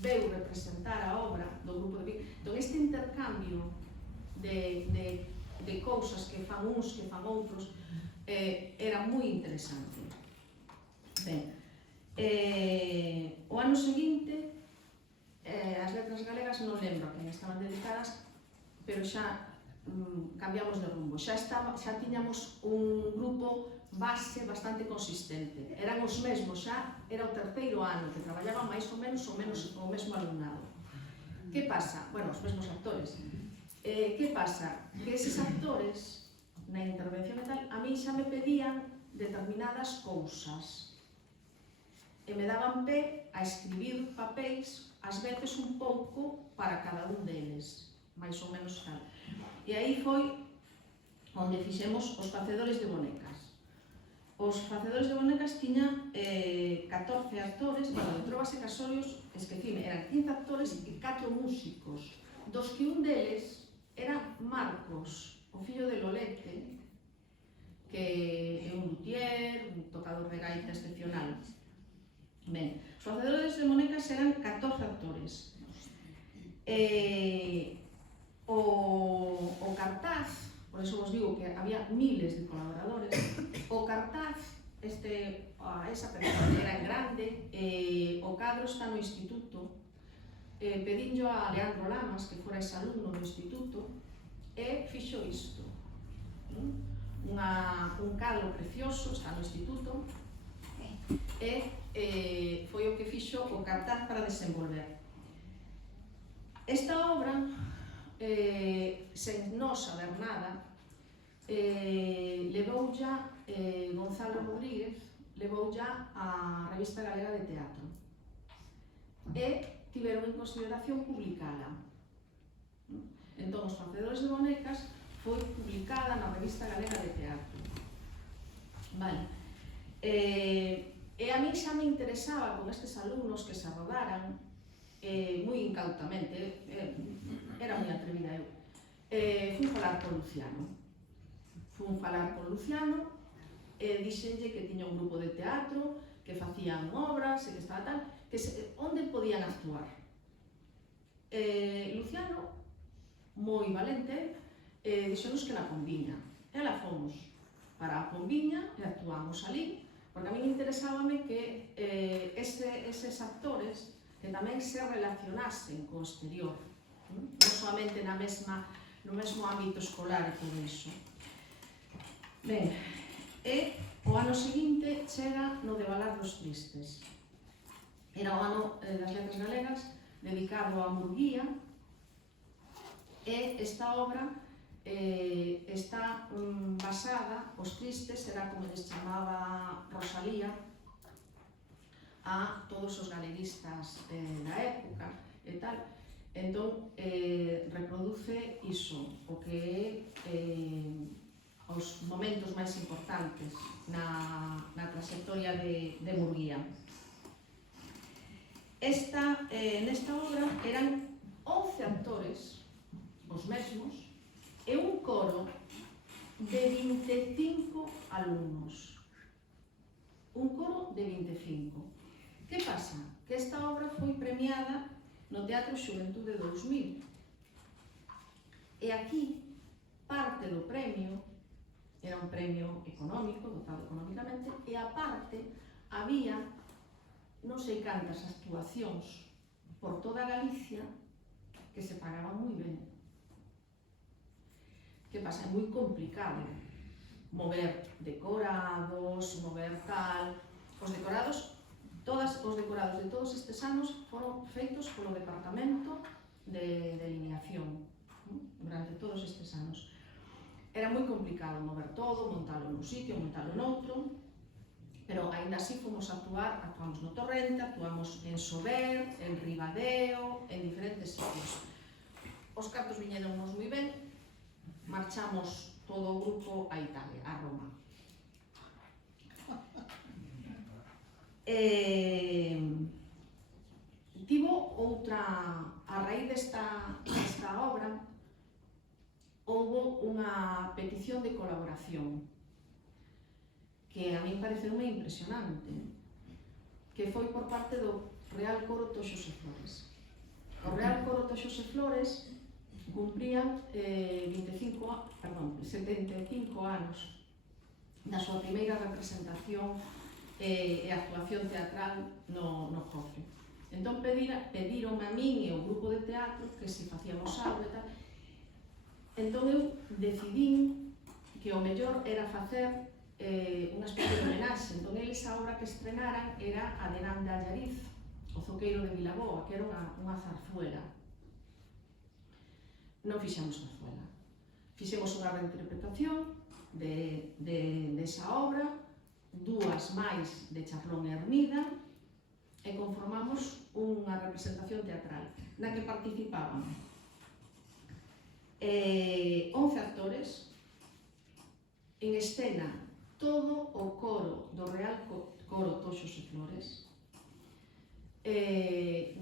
veu representar a obra do grupo de Pin. Entón, este intercambio de cousas que fan uns, que fan outros, era moi interesante. Ben, o ano seguinte, as letras galegas non lembro a quen estaban dedicadas, pero xa cambiamos de rumbo. Xa tiñamos un grupo base bastante consistente. Eran os mesmos, xa era o terceiro ano que traballaban máis ou menos o mesmo alumnado. Que pasa? Bueno, os mesmos actores. Que pasa? Que eses actores, na intervención e tal, a mí xa me pedían determinadas cousas e me daban pé a escribir papéis, ás veces un pouco para cada un deles, máis ou menos tal. E aí foi onde fixemos os facedores de bonecas. Os facedores de bonecas tiñan 14 actores, bueno, de Trovas e Casorios, esquecime, eran 15 actores e 4 músicos, dos que un deles era Marcos, o fillo de Lolete, que é un luthier, un tocador de gaita excepcional. Ben, os facedores de bonecas eran 14 actores. O cartaz, por eso vos digo que había miles de colaboradores, o cartaz, esa persona era grande, o cadro está no instituto, pedinllo a Leandro Lamas, que fora ese alumno do instituto, e fixo isto. Un cadro precioso, está no instituto, e foi o que fixo o cartaz para desenvolver. Esta obra, sen nos saber nada, levoulla Gonzalo Rodríguez, levoulla a Revista Galega de Teatro e tiveron en consideración publicala. Entón, Os Facedores de Bonecas foi publicada na Revista Galega de Teatro. Vale. E a mí xa me interesaba con estes alumnos que se rodaran moi incautamente, era moi atrevida eu. Fui falar con Luciano, dixenlle que tiña un grupo de teatro, que facían obras, e que estaba tal, onde podían actuar. Luciano, moi valente, dixonos que na Pombiña. E la fomos para a Pombiña e actuamos ali, porque a mí interesábame que eses actores que tamén se relacionasen co exterior, non solamente no mesmo ámbito escolar e todo iso. Ben, e o ano seguinte chega no de Valar dos Tristes. Era o ano das letras galegas dedicado a Murguía, e esta obra está basada, Os Tristes era como les chamaba Rosalía, a todos os galeguistas da época e tal. Entón, reproduce iso, o que é os momentos máis importantes na trayectoria de Murguía. Nesta obra eran 11 actores, os mesmos, e un coro de 25 alumnos. Un coro de 25. Que pasa? Que esta obra foi premiada no Teatro Xuventude 2000. E aquí, parte do premio, era un premio económico, dotado económicamente, e aparte había non sei cantas actuacións por toda Galicia que se pagaban moi ben. Que pasa? É moi complicado mover decorados, mover tal... Os decorados de todos estes anos foron feitos polo Departamento de Delineación durante todos estes anos. Era moi complicado mover todo, montalo nun sitio, montalo noutro, pero aínda así actuamos no Torrente, actuamos en Sober, en Ribadeo, en diferentes sitios. Os cartos viñéronnos moi ben, marchamos todo o grupo a Italia, a Roma. Tivo outra, a raíz desta obra, houbo unha petición de colaboración que a min pareceume impresionante, que foi por parte do Real Coro Toxos e Flores. O Real Coro Toxos e Flores cumprían 75 anos da súa primeira representación e actuación teatral no Cofre. Entón pedironme a min e o grupo de teatro que se facíamos algo e tal. Entón eu decidín que o mellor era facer unha especie de homenaxe. Entón eles a obra que estrenaran era a de Nan de Allariz, o Zoqueiro de Vilaboa, que era unha zarzuela. Non fixemos zarzuela. Fixemos unha reinterpretación desa obra, dúas máis de Charlón e Hermida, e conformamos unha representación teatral na que participaban 11 actores, en escena todo o coro do Real Coro Toxos e Flores,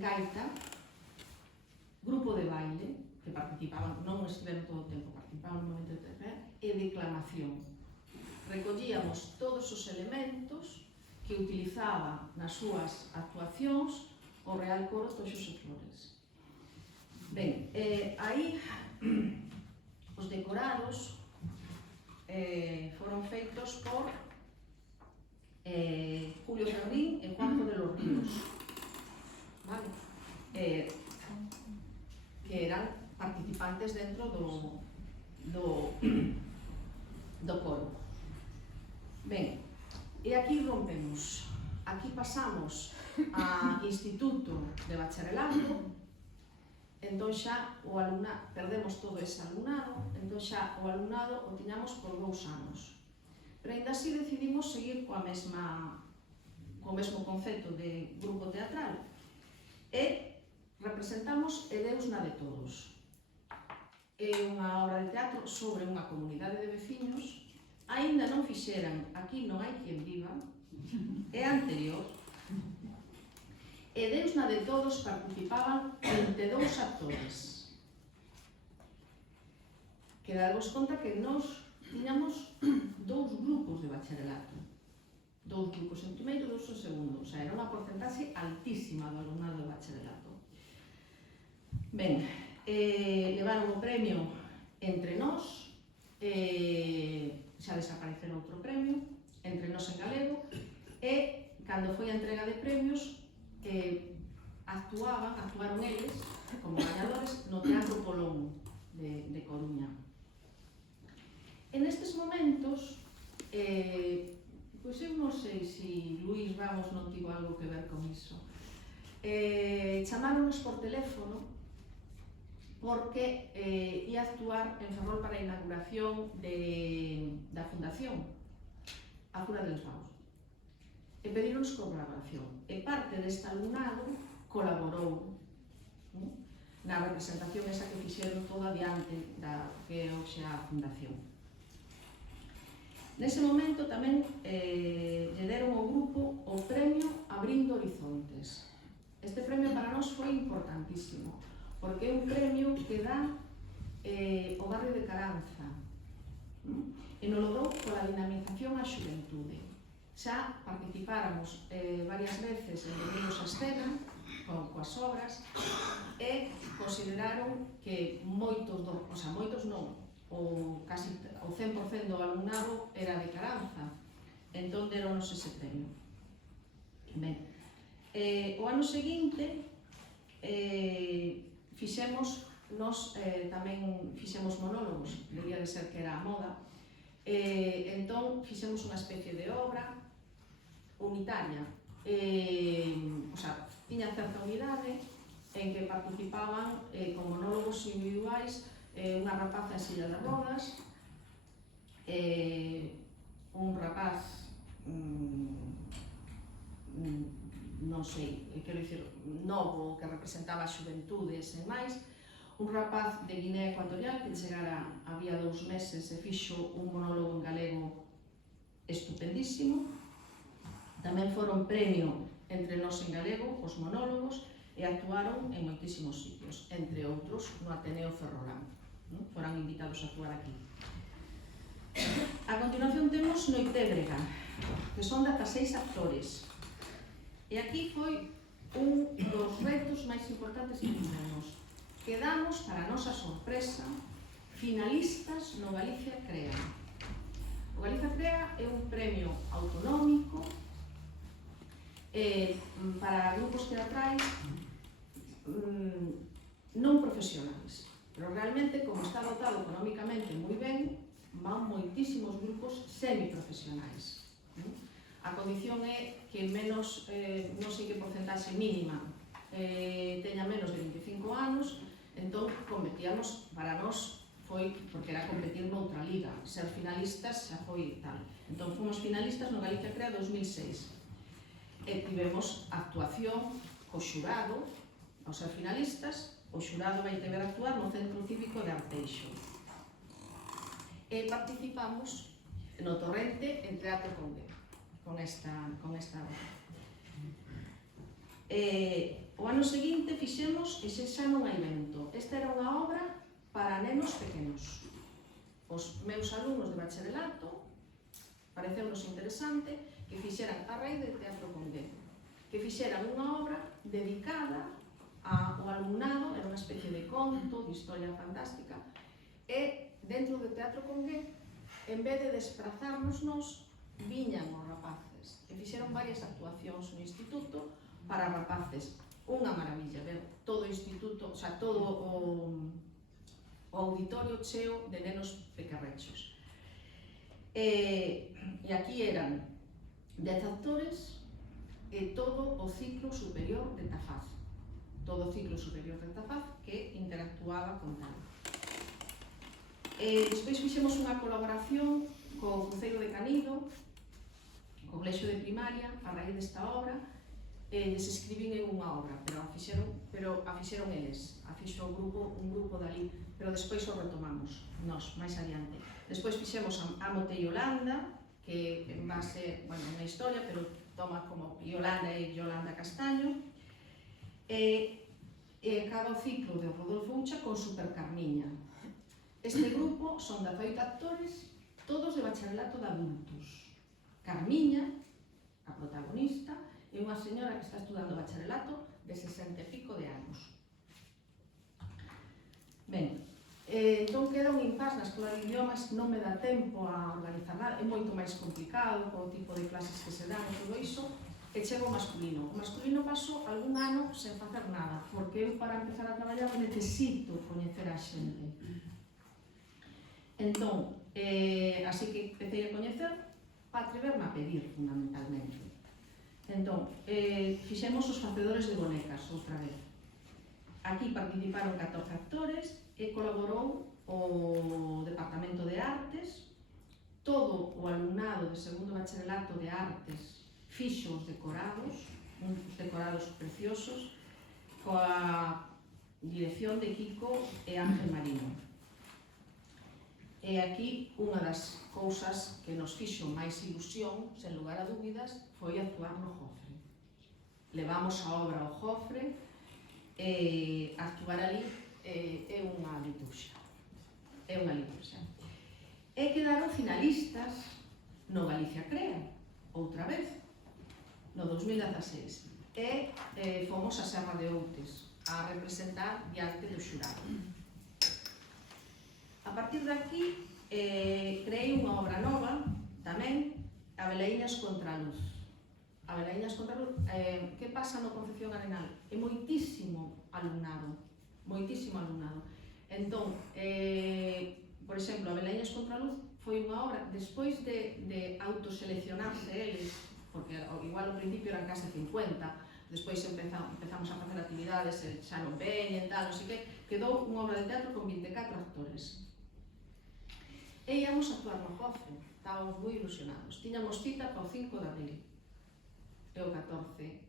gaita, grupo de baile, que participaban, non estiveron todo o tempo, participaban no momento de tercer, e declamación. Recollíamos todos os elementos que utilizaba nas súas actuacións o Real Coro Toxos e Flores. Ben, aí os decorados foron feitos por Julio Ferrín e Juanjo de los Ríos, vale? Que eran participantes dentro do coro. Ben, e aquí rompemos. Aquí pasamos a Instituto de Bacharelato, entón xa o alumnado, perdemos todo ese alumnado, entón xa o alumnado o tiñamos por 2 anos. Pero ainda así decidimos seguir co mesmo concepto de grupo teatral e representamos E Deus na de Todos. É unha obra de teatro sobre unha comunidade de veciños, aínda non fixeran Aquí non hai quen viva, é anterior. E Deus na de Todos participaban 22 actores. Que darvos conta que nós tiñamos 2 grupos de bacharelato. 2 grupos en primeiro e 2 en segundo. O sea, era unha porcentaxe altísima do alumnado de bacharelato. Ben, levaron o premio Entre Nós, xa desapareceu outro premio, Entre Nós en galego, e cando foi a entrega de premios, actuaron eles como gañadores no Teatro Polón de Coruña. En estes momentos, pois eu non sei se Luís Ramos non tivo algo que ver con iso. Chamáronos por teléfono porque ia actuar en Ferrol para a inauguración da fundación, a Cura de los Vagos. E e pedironos colaboración. E parte deste alumnado colaborou na representación esa que fixeron toda adiante da que é hoxe a Fundación. Nese momento tamén lle deron ao grupo o premio Abrindo Horizontes. Este premio para nós foi importantísimo, porque é un premio que dá o barrio de Caranza, e nos lo dou pola dinamización á xuventude. Xa participáramos varias veces en Domingos a Escena, coas obras, e consideraron que moitos non, o casi o 100% do alumnado era de Caranza, entón deronos ese premio. Ben, o ano seguinte tamén fixemos monólogos, debía de ser que era a moda, entón fixemos unha especie de obra unitaria, tiña certa unidade en que participaban con monólogos individuais unha rapaza en silla de rodas, un rapaz, non sei, quero dicir, novo, que representaba a xuventude sen máis, un rapaz de Guinea Ecuatorial que chegara había 2 meses e fixo un monólogo en galego estupendísimo. Tamén foron premio entre nós en galego, os monólogos, e actuaron en moitísimos sitios, entre outros no Ateneo Ferrolán. Foran invitados a actuar aquí. A continuación temos Noitebrega, que son 16 actores. E aquí foi un dos retos máis importantes que tivemos. Quedamos, para a nosa sorpresa, finalistas no Galicia Crea. O Galicia Crea é un premio autonómico para grupos teatrais non profesionais. Pero realmente, como está dotado económicamente moi ben, van moitísimos grupos semiprofesionais. A condición é que menos, non sei que porcentaxe mínima, teña menos de 25 anos, entón competíamos, para nós foi, porque era competir noutra liga, ser finalistas xa foi tal. Entón fomos finalistas no Galicia Crea 2006 e tivemos actuación co xurado, ao ser finalistas. O xurado vai deber actuar no Centro Cívico de Arteixo. E participamos no Torrente en Teatro Conde, con esta obra. O ano seguinte fixemos, e xa non hai evento, esta era unha obra para nenos pequenos. Os meus alumnos de bacharelato pareceunos interesante que fixeran a raíz de Teatro Conde, que fixeran unha obra dedicada ao alumnado, era unha especie de conto, de historia fantástica, e dentro do Teatro Conde, en vez de desplazarnos nós, viñan os rapaces, e fixeron varias actuacións no instituto para rapaces. Unha maravilla, ver todo o instituto, todo o auditorio cheo de nenos pequerrechos. E aquí eran 10 actores e todo o ciclo superior de Tafaz. Todo o ciclo superior de Tafaz que interactuaba con tal. Despois fixemos unha colaboración co Concello de Canido, co Colexio de Primaria, a raíz desta obra. Les escribín en unha obra, pero a fixeron eles, a fixo un grupo dali, pero despois o retomamos, nós, máis adiante. Despois fixemos a Motei Yolanda, que en base, bueno, unha historia, pero toma como Yolanda e Yolanda Castaño, e acaba o ciclo de Rodolfo Ucha con Super Carmiña. Este grupo son 18 actores, todos de bacharelato de adultos. Carmiña, a protagonista, é unha señora que está estudando bacharelato de 60 e pico de anos. Ben, entón queda un impás na Escola de Idiomas, non me dá tempo a organizar nada, é moito máis complicado co tipo de clases que se dan e todo iso, e chega o masculino. O masculino paso algún ano sen facer nada, porque eu para empezar a traballar necesito coñecer a xente. Entón, así que empecé a coñecer para atreverme a pedir, fundamentalmente. Entón, fixemos os facedores de bonecas outra vez. Aquí participaron 14 actores e colaborou o Departamento de Artes, todo o alumnado de segundo bacharelato de Artes fixo os decorados, uns decorados preciosos, coa dirección de Kiko e Ángel Marino. E aquí unha das cousas que nos fixo máis ilusión, sen lugar a dúbidas, foi actuar no Jofre. Levamos a obra ao Jofre e actuar ali é unha liturxia. É unha liturxia. E quedaron finalistas no Galicia Crea, outra vez, no 2016. E fomos a Serra de Outes a representar diante do xurado. A partir de aquí, creei unha obra nova, tamén, Abelaiñas contra a luz. Abelaiñas contra a luz, que pasa no Concepción Arenal? É moitísimo alumnado, moitísimo alumnado. Entón, por exemplo, Abelaiñas contra a luz foi unha obra, despois de autoseleccionarse eles, porque igual ao principio eran case 50, despois empezamos a facer actividades, xa non veñen, tal, non sei que, quedou unha obra de teatro con 24 actores. E íamos a actuar no Jofre, estábamos moi ilusionados. Tiñamos cita para o 5 de abril. E o 14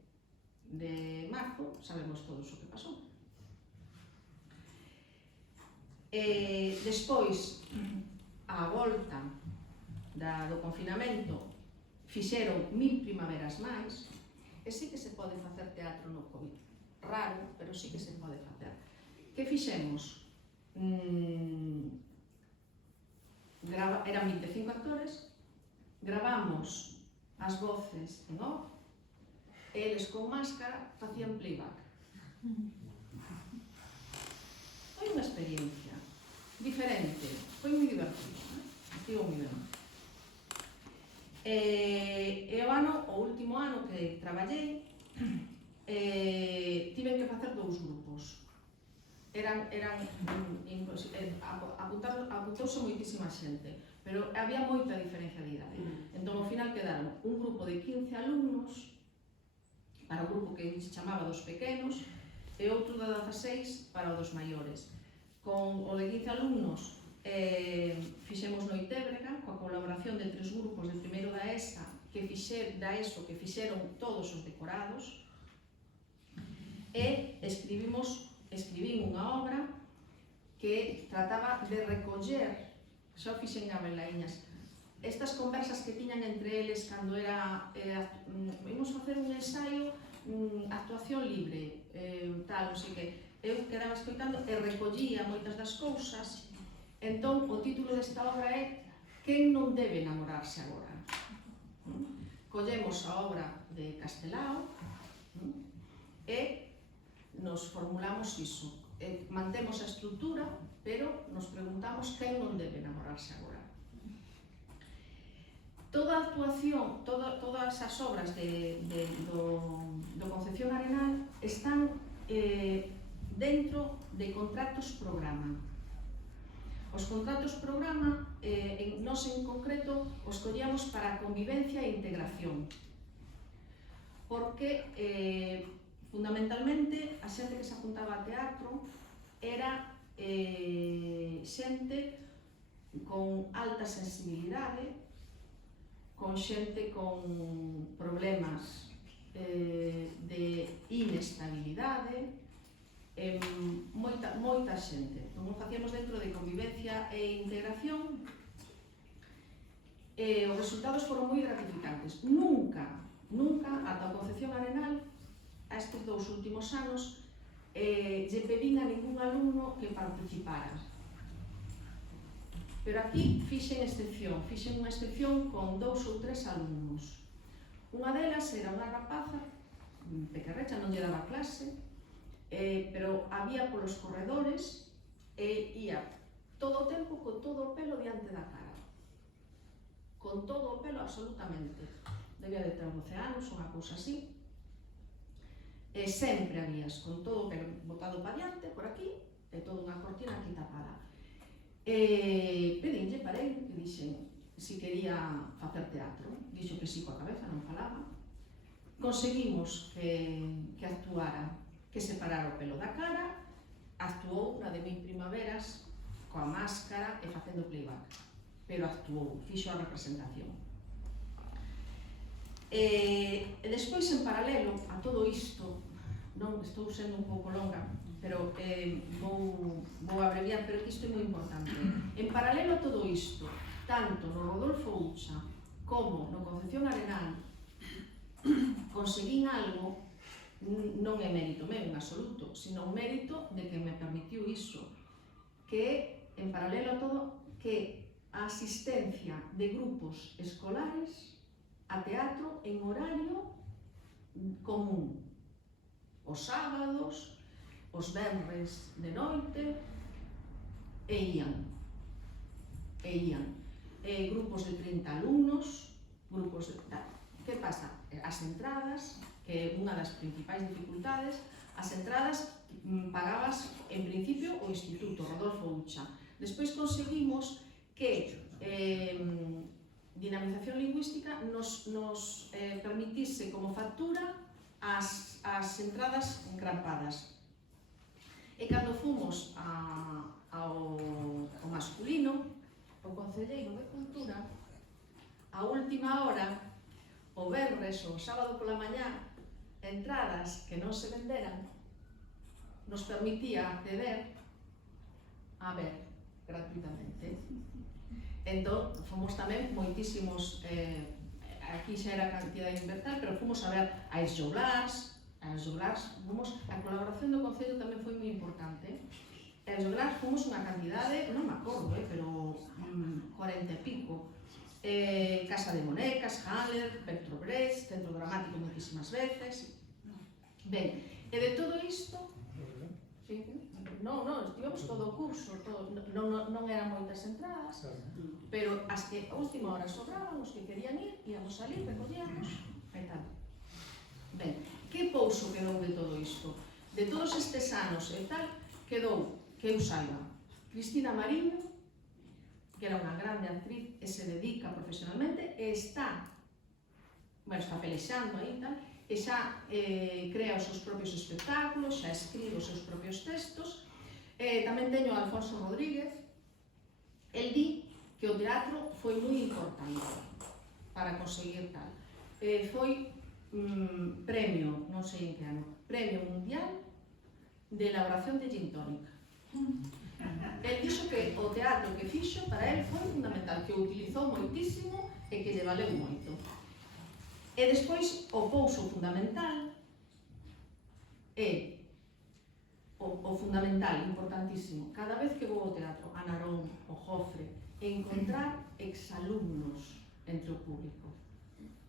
de marzo sabemos todos o que pasou. Despois, á volta do confinamento, fixeron 1000 primaveras máis, e sí que se pode facer teatro no COVID. Raro, pero sí que se pode facer. Que fixemos? Eran 25 actores, gravamos as voces en off, e eles con máscara facían playback. Foi unha experiencia diferente, foi moi divertido, estivo moi ben. E o último ano que traballei, tiven que facer 2 grupos. Apuntouse moitísima xente, pero había moita diferencia de idade. Entón, ao final quedaron un grupo de 15 alumnos, para o grupo que se chamaba dos pequenos, e outro de 16 para o dos maiores. Con o de 15 alumnos, fixemos Noitébreга, coa colaboración de 3 grupos de primeiro da ESO que fixeron todos os decorados, e escribín unha obra que trataba de recoller, xa fixen a Abelaiñas, estas conversas que tiñan entre eles cando era vimos facer un ensaio, actuación libre, tal, non sei que, eu quedaba escoitando e recollía moitas das cousas. Entón, o título desta obra é Quen non debe enamorarse agora? Collemos a obra de Castelao e nos formulamos iso. Mantemos a estrutura, pero nos preguntamos quen non debe enamorarse agora. Toda a actuación, todas as obras do Concepción Arenal están dentro de contratos programa. Os contratos programa, nós en concreto, os collíamos para a convivencia e integración. Porque, fundamentalmente, a xente que se apuntaba a teatro era xente con alta sensibilidade, con xente con problemas de inestabilidade, moita xente. Como facíamos dentro de convivencia e integración, os resultados foron moi gratificantes. Nunca, ata a Concepción Arenal, a estes 2 últimos anos, lle pedín a ningún alumno que participara. Pero aquí fixen unha excepción con 2 ou 3 alumnos. Unha delas era unha rapaza, pequerrecha, non lle daba clase, pero había polos corredores e ia todo o tempo con todo o pelo diante da cara. Con todo o pelo, absolutamente. Debía de ter 12 anos, unha cousa así. E sempre habías con todo o pelo botado para diante, por aquí, e toda unha cortina aquí tapada. Pedinlle, parei, e dixen si quería facer teatro. Dixo que si coa cabeza, non falaba. Conseguimos que actuara, que separara o pelo da cara, actuou na de 1000 primaveras, coa máscara e facendo playback. Pero actuou, fixo a representación. E despois, en paralelo a todo isto, non estou sendo un pouco longa, pero vou abreviar, pero que isto é moi importante. En paralelo a todo isto, tanto no Rodolfo Ucha como no Concepción Arenal, conseguín algo, non é mérito meu en absoluto, sino un mérito de que me permitiu iso, que en paralelo a todo, que a asistencia de grupos escolares a teatro en horario común, os sábados, os venres de noite, e ian. Grupos de 30 alumnos, grupos de... Que pasa? As entradas, que é unha das principais dificultades, as entradas pagabas en principio o Instituto Rodolfo Ucha. Despois conseguimos que Dinamización Lingüística nos permitise como factura as entradas engrampadas. E cando fomos ao masculino, o Concelleiro de Cultura, a última hora, o venres ou o sábado pola mañá, entradas que non se venderan, nos permitía acceder a ver gratuitamente. Entón, fomos tamén moitísimos, aquí xa era cantidade universal, pero fomos a ver a Esjoglars, a colaboración do Concello tamén foi moi importante. A Esjoglars fomos unha cantidade, non me acordo, pero 40 e pico. Casa de Monecas, Haller, Petrobras, Centro Dramático moitísimas veces. Ben, e de todo isto, non, estivemos todo o curso, non eran moitas entradas, pero as que a última hora sobraban, os que querían ir, íamos ali, recogíamos, e tal. Ben, que pouso quedou de todo isto? De todos estes anos e tal, quedou, que eu saiba, Cristina Mariño, que era unha grande actriz e se dedica profesionalmente, e está pelexando aí, tal, e xa crea os seus propios espectáculos, xa escribe os seus propios textos. Tamén teño a Alfonso Rodríguez. El di que o teatro foi moi importante para conseguir tal. Foi premio, non sei en que ano, premio mundial de elaboración de gin tonic. El dixo que o teatro que fixo para el foi fundamental, que o utilizou moitísimo e que lle valeu moito. E despois o pouso fundamental é o fundamental, importantísimo, cada vez que vou ao teatro, a Narón, o Jofre, encontrar exalumnos entre o público.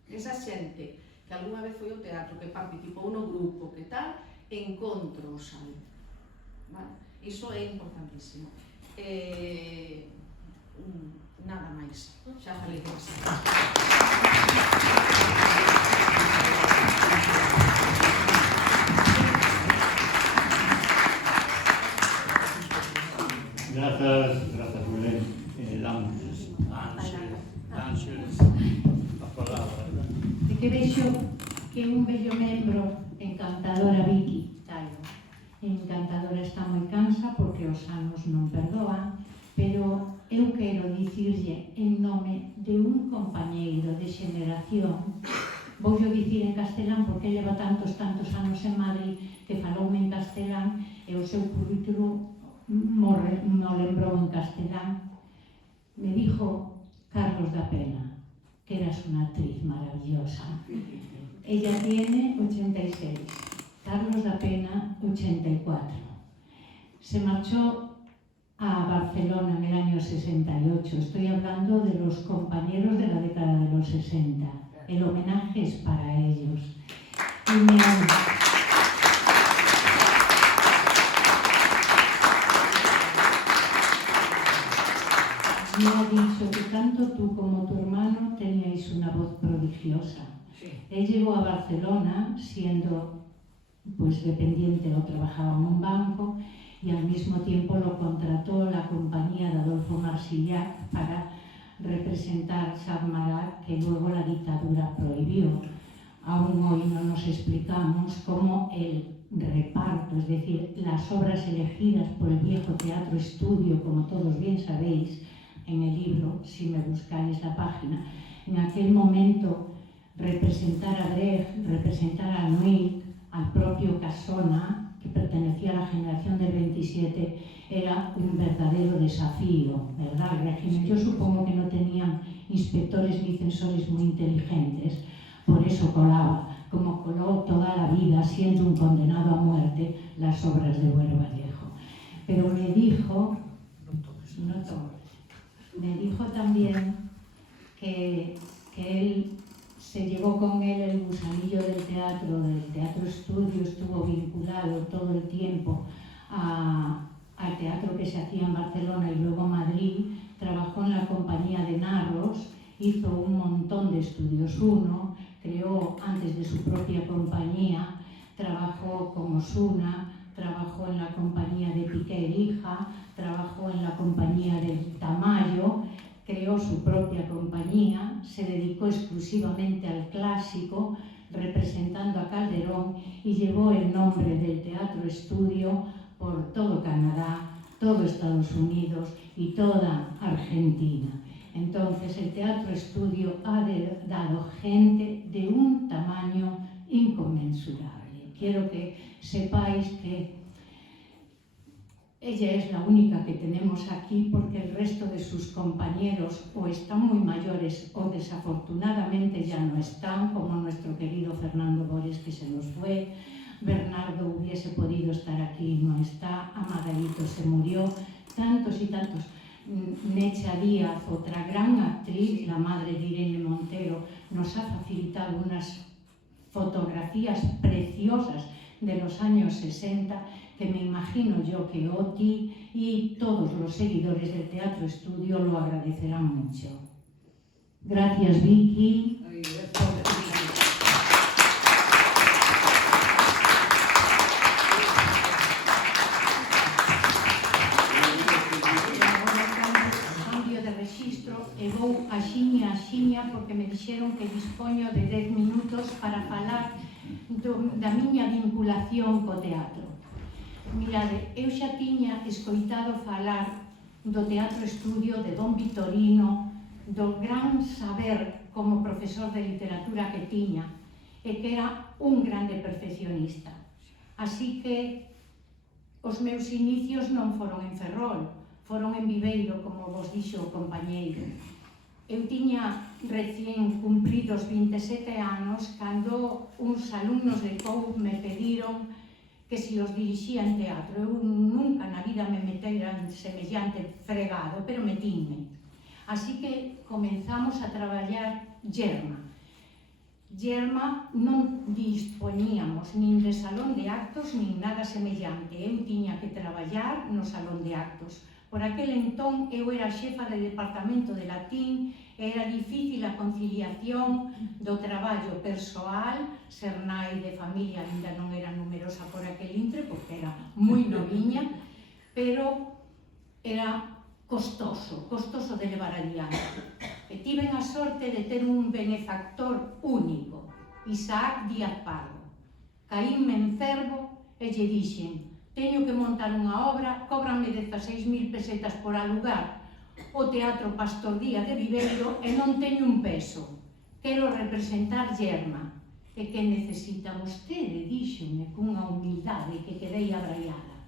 Esa xente que algunha vez foi ao teatro, que participou no grupo, que tal, encontros aí. Iso é importantísimo. Nada máis, xa falei demasiado. Gracias, Belén. Damos a palabra. E que vexo que un bello membro, encantadora Vicky Taio. Encantadora está moi cansa porque os anos non perdoan, pero eu quero dicirlle en nome de un compañeiro de xeneración, voulle dicir en castelán porque leva tantos anos en Madrid que faloume en castelán e o seu currículo mo lembrou en castelán. Me dijo Carlos da Pena que eras una actriz maravillosa. Ella tiene 86, Carlos da Pena 84. Se marchó a Barcelona en el año 68. Estoy hablando de los compañeros de la década de los 60. El homenaje es para ellos. Y me ha dicho que tanto tú como tu hermano teníais una voz prodigiosa. Él llegó a Barcelona siendo dependiente o trabajaba en un banco y al mismo tiempo lo contrató la compañía de Adolfo Marsillac para representar Charles, que luego la dictadura prohibió. Aún hoy no nos explicamos cómo el reparto, es decir, las obras elegidas por el viejo Teatro Estudio, como todos bien sabéis, en el libro, si me buscáis la página, en aquel momento representar a Brecht, representar a Nuit, al propio Casona, que pertenecía a la generación del 27, era un verdadero desafío, ¿verdad? El régimen, yo supongo que no tenían inspectores ni censores muy inteligentes, por eso colaba, como coló toda la vida, siendo un condenado a muerte, las obras de Buero Vallejo. Pero me dijo, no todos, me dijo también que él se llevó con él el gusanillo del Teatro Estudio, estuvo vinculado todo el tiempo al teatro que se hacía en Barcelona y luego Madrid, trabajó en la compañía de Narros, hizo un montón de estudios. Uno, creó antes de su propia compañía, trabajó con Osuna, trabajó en la compañía de Piqué Hija, trabajó en la compañía de Tamayo, creó su propia compañía, se dedicó exclusivamente al clásico, representando a Calderón, y llevó el nombre del Teatro Estudio por todo Canadá, todo Estados Unidos y toda Argentina. Entonces, el Teatro Estudio ha dado gente de un tamaño inconmensurable. Quiero que sepáis que ella es la única que tenemos aquí porque el resto de sus compañeros o están muy mayores o desafortunadamente ya no están, como nuestro querido Fernando Bores, que se nos fue. Bernardo hubiese podido estar aquí y no está. Amadalito se murió. Tantos y tantos. Necha Díaz, otra gran actriz, la madre de Irene Montero, nos ha facilitado unas fotografías preciosas de los años 60 que me imagino yo que Oti y todos los seguidores del Teatro Estudio lo agradecerán mucho. Gracias, Vicky. E vou axiña, porque me dixeron que dispoño de 10 minutos para falar da miña vinculación co teatro. Mirade, eu xa tiña escoitado falar do Teatro Estudio de Don Vitorino, do gran saber como profesor de literatura que tiña, e que era un grande perfeccionista. Así que os meus inicios non foron en Ferrol, foron en Viveiro, como vos dixo o compañeiro. Eu tiña recén cumpridos 27 anos cando uns alumnos de COU me pediron que se os dirixía en teatro. Eu nunca na vida me metera en semellante fregado, pero metinme. Así que comenzamos a traballar Yerma. Yerma non dispoñíamos nin de salón de actos nin nada semellante. Eu tiña que traballar no salón de actos. Por aquel entón eu era xefa de departamento de latín e era difícil a conciliación do traballo persoal, ser nai de familia ainda non era numerosa por aquel intre porque era moi noviña, pero era costoso de levar adiante. E tiven a sorte de ter un benefactor único, Isaac Díaz Pardo. Caínme enfermo e lle dixen: teño que montar unha obra, cóbranme 16.000 pesetas por alugar o Teatro Pastor Díaz de Viveiro e non teño un peso. Quero representar Yerma. E que necesita vostede? Díxome cunha humildade que quedei abraiada.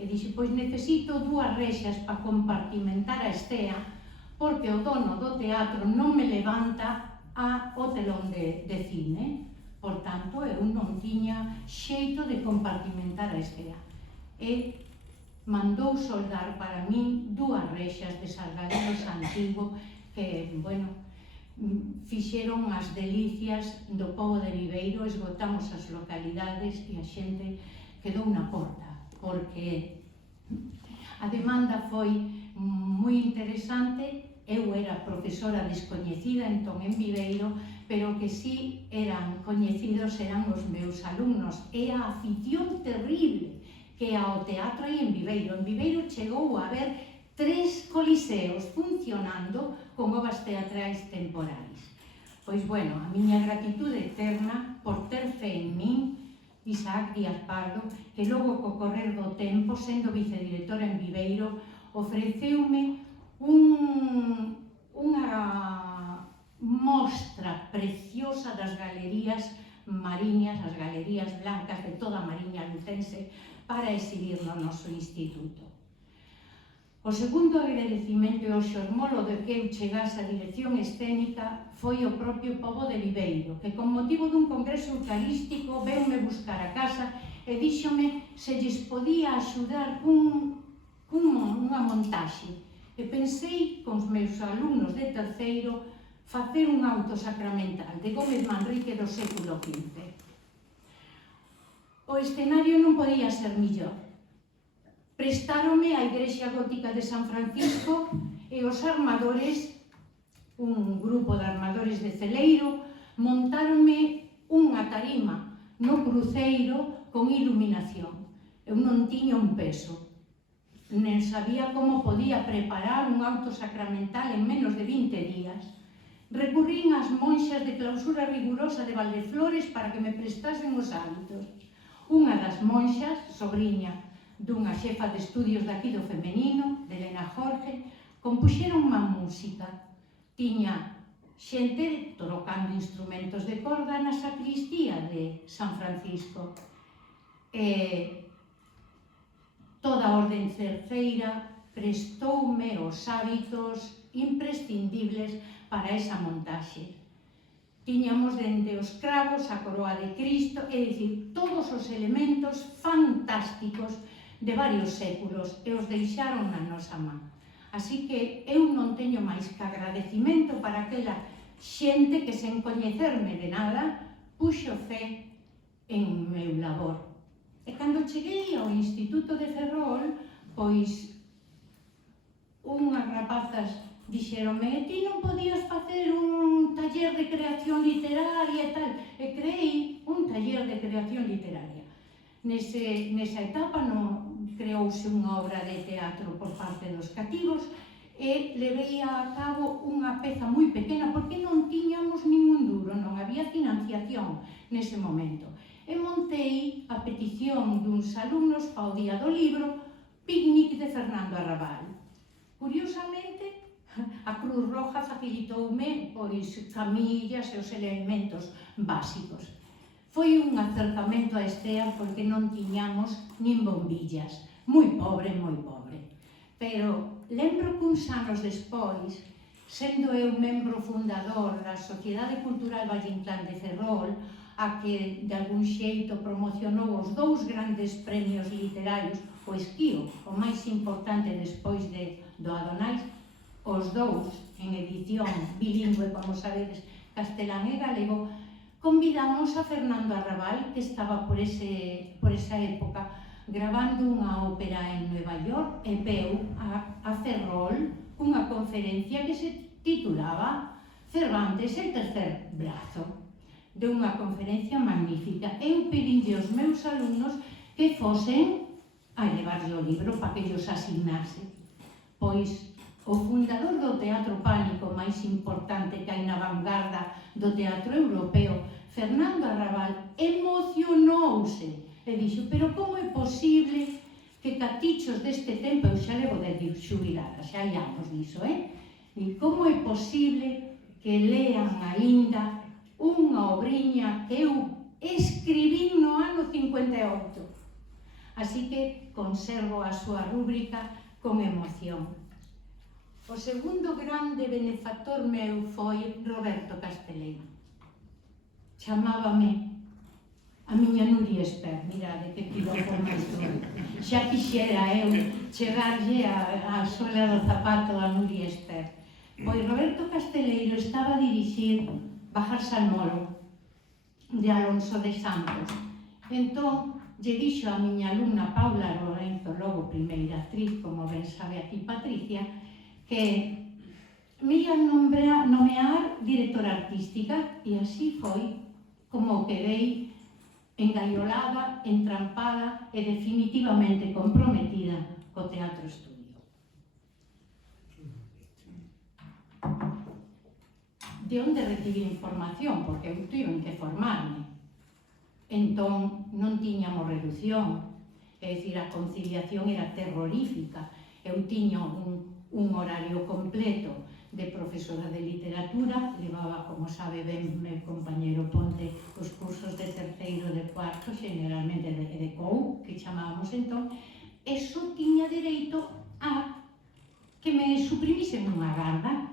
E dixe, pois necesito 2 rexas para compartimentar a estea porque o dono do teatro non me levanta o telón de cine. Por tanto, eu non tiña xeito de compartimentar a estea. E mandou soldar para min 2 rexas de salgaderos antigo que, bueno, fixeron as delicias do pobo de Viveiro, esgotamos as localidades e a xente quedou na porta, porque a demanda foi moi interesante. Eu era profesora descoñecida entón en Viveiro, pero que sí eran coñecidos eran os meus alumnos, e a afición terrible que ao teatro hai en Viveiro. En Viveiro chegou a haber 3 coliseos funcionando con obras teatrais temporais. Pois, bueno, a miña gratitude eterna por ter fe en min, Isaac Díaz Pardo, que logo co correr do tempo, sendo vicedirectora en Viveiro, ofreceume mostra preciosa das galerías mariñas, as galerías blancas de toda a Mariña lucense para exhibir no noso instituto. O segundo agradecimento e o xormolo de que eu chegase a dirección escénica foi o propio pobo de Viveiro, que con motivo dun congreso eucarístico veume buscar a casa e díxome se lles podía axudar cunha montaxe. E pensei cos meus alumnos de terceiro facer un auto sacramental de Gómez Manrique do século XV. O escenario non podía ser millor. Prestáronme a Igrexa Gótica de San Francisco e os armadores, un grupo de armadores de Celeiro, montáronme unha tarima no cruceiro con iluminación. Eu non tiña un peso, nen sabía como podía preparar un auto sacramental en menos de 20 días. Recurrín ás monxas de clausura rigurosa de Valdeflores para que me prestasen os hábitos. Unha das monxas, sobriña dunha xefa de estudios daqui do femenino, de Elena Jorge, compuxeron unha música. Tiña xente trocando instrumentos de corda na sacristía de San Francisco. Toda a orden cerceira prestoume os hábitos imprescindibles para esa montaxe. Tiñamos dende os cravos, a coroa de Cristo, é dicir, todos os elementos fantásticos de varios séculos e os deixaron na nosa man. Así que eu non teño máis que agradecimento para aquela xente que sen coñecerme de nada puxo fe en meu labor. E cando cheguei ao Instituto de Ferrol, pois unhas rapazas dixeronme: ti non podías facer un taller de creación literaria e tal. E creei un taller de creación literaria. Nesa etapa creouse unha obra de teatro por parte dos cativos e levei a cabo unha peza moi pequena porque non tiñamos ningún duro, non había financiación nese momento. E montei a petición duns alumnos ao Día do Libro, Picnic de Fernando Arrabal. Curiosamente, a Cruz Roja facilitoume camillas e os elementos básicos. Foi un acercamento a Estea porque non tiñamos nin bombillas, moi pobre. Pero lembro que uns anos despois, sendo eu membro fundador da Sociedade Cultural Valle Inclán de Ferrol, a que de algún xeito promocionou os 2 grandes premios literarios, o Esquío, o máis importante despois do Adonais, os 2 en edición bilingüe, como sabedes, castelán e galego, convidamos a Fernando Arrabal, que estaba por esa época gravando unha ópera en Nueva York, e veu a Ferrol unha conferencia que se titulaba Cervantes, el tercer brazo, de unha conferencia magnífica. Eu pedinlle aos meus alumnos que fosen a levarlle o libro para que ellos asignase. Pois o fundador do Teatro Pánico máis importante que hai na vanguarda do teatro europeo, Fernando Arrabal, emocionouse e dixo: pero como é posible que catichos deste tempo, eu xa levo de xubilada, xa hai anos diso, e como é posible que lean aínda unha obriña que eu escribín no ano 58. Así que conservo a súa rúbrica con emoción. O segundo grande benefactor meu foi Roberto Casteleiro. Chamábame a miña Nuria Esper, mirade que piropo máis duro. Xa quixera eu chegarlle a sola do zapato a Nuria Esper. Pois Roberto Casteleiro estaba a dirixir Bajar Salmolo de Alonso de Santos. Entón, lle dixo a miña alumna Paula Lorenzo, logo primeira actriz, como ben sabe aquí Patricia, que me ian nomear directora artística, e así foi como quedei engaiolada, entrampada e definitivamente comprometida co Teatro Estudio. De onde recibí información? Porque eu tiven que formarme. Entón, non tiñamos reducción, é dicir, a conciliación era terrorífica. Eu tiña un horario completo de profesora de literatura, levaba, como sabe ben meu compañero Ponte, os cursos de terceiro e de cuarto, generalmente de COU, que chamábamos entón, e só tiña dereito a que me suprimisen unha garda.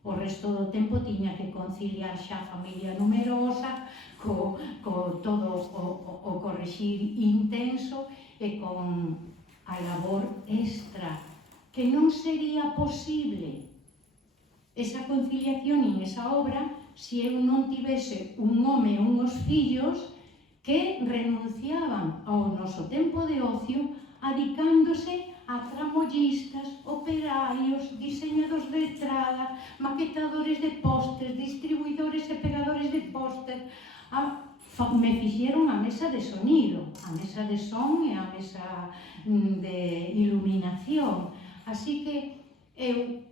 O resto do tempo tiña que conciliar xa a familia numerosa, co todo o correxir intenso e con a labor extra, que non sería posible esa conciliación en esa obra se eu non tivese un home e unhos fillos que renunciaban ao noso tempo de ocio adicándose a tramollistas, operarios, diseñadores de entrada, maquetadores de póster, distribuidores e pegadores de póster. Me fixeron a mesa de sonido, a mesa de son e a mesa de iluminación. Así que eu,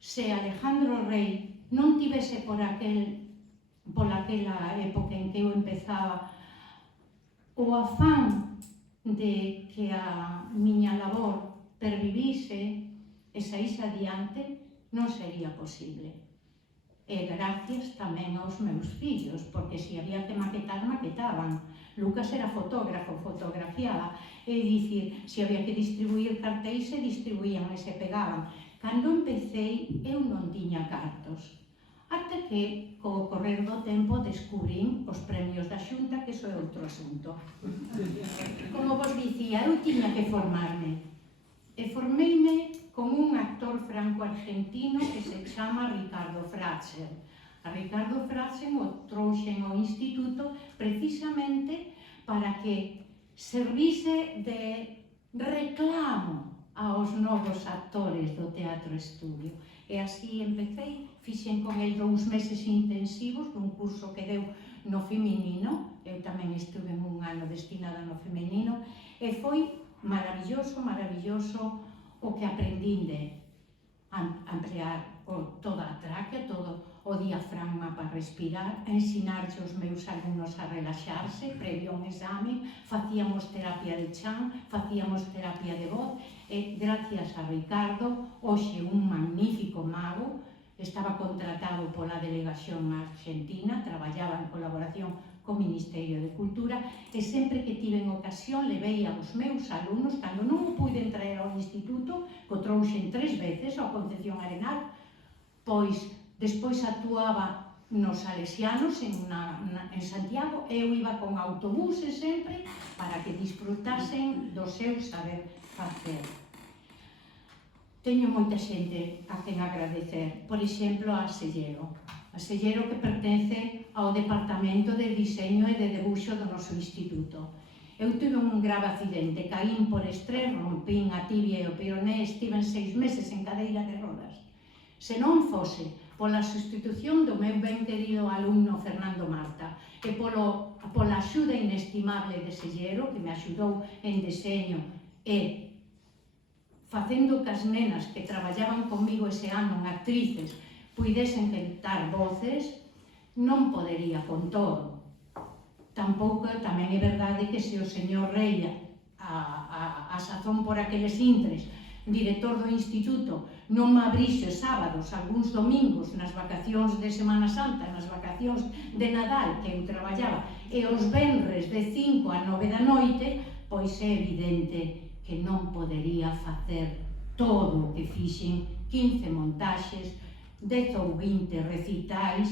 se Alejandro Rey non tivese pola época en que eu empezaba o afán de que a miña labor pervivise e saíse adiante, non sería posible. E gracias tamén aos meus fillos, porque se había que maquetar, maquetaban. Lucas era fotógrafo, fotografiaba, e dicir, se había que distribuir cartéis, se distribuían e se pegaban. Cando empecé, eu non tiña cartos. Ata que, co correr do tempo, descubrín os premios da Xunta, que iso é outro asunto. Como vos dicía, eu tiña que formarme. E formeime con un actor franco-argentino que se chama Ricardo Fratzen. A Ricardo Fratzen o trouxen ao instituto precisamente para que servise de reclamo aos novos actores do Teatro Estudio. E así empecé, fixen con el 2 meses intensivos dun curso que deu no feminino, eu tamén estuve un ano destinada no feminino, e foi maravilloso, maravilloso o que aprendín de ampliar toda a tráquea, todo o diafragma para respirar, a ensinarlle aos meus alumnos a relaxarse previo a un exame, facíamos terapia de chan, facíamos terapia de voz, e gracias a Ricardo, hoxe un magnífico mago, estaba contratado pola delegación argentina, traballaba en colaboración co Ministerio de Cultura, e sempre que tiven ocasión levei aos meus alumnos, cando non o puiden traer ao instituto, que o trouxen 3 veces ao Concepción Arenal, pois despois actuaba nos Salesianos en Santiago, e eu iba con autobuses sempre para que disfrutasen do seu saber facer. Teño moita xente a quen agradecer, por exemplo, a Sellero. A Sellero, que pertence ao Departamento de Diseño e de Debuxo do noso instituto. Eu tive un grave accidente, caín por estrés, rompín a tibia e o peroné, estiven 6 meses en cadeira de rodas. Se non fose pola sustitución do meu ben querido alumno Fernando Marta e pola axuda inestimable de Sellero, que me axudou en deseño e facendo que as nenas que traballaban comigo ese ano en actrices puidesen cantar voces, non podería con todo. Tampouco tamén é verdade que se o señor Rey, a sazón por aqueles intres, director do instituto, non me abrise os sábados, algúns domingos, nas vacacións de Semana Santa, nas vacacións de Nadal, que eu traballaba, e os venres de 5 a 9 da noite, pois é evidente que non podería facer todo o que fixen, 15 montaxes, 10 ou 20 recitais.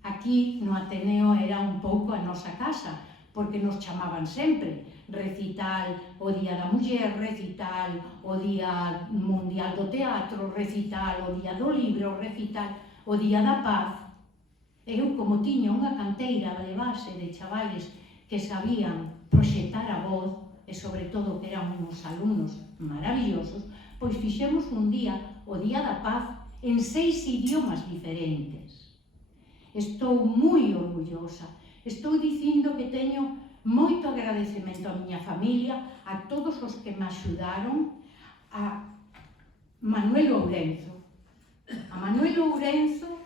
Aquí no Ateneo era un pouco a nosa casa, porque nos chamaban sempre recital o Día da Muller, recital o Día Mundial do Teatro, recital o Día do Libro, recital o Día da Paz. Eu, como tiña unha canteira de base de chavales que sabían proxectar a voz, e sobre todo que eran uns alumnos maravillosos, pois fixemos un día, o Día da Paz, en 6 idiomas diferentes. Estou moi orgullosa. Estou dicindo que teño moito agradecemento a miña familia, a todos os que me axudaron, a Manuel Ourenzo. A Manuel Ourenzo,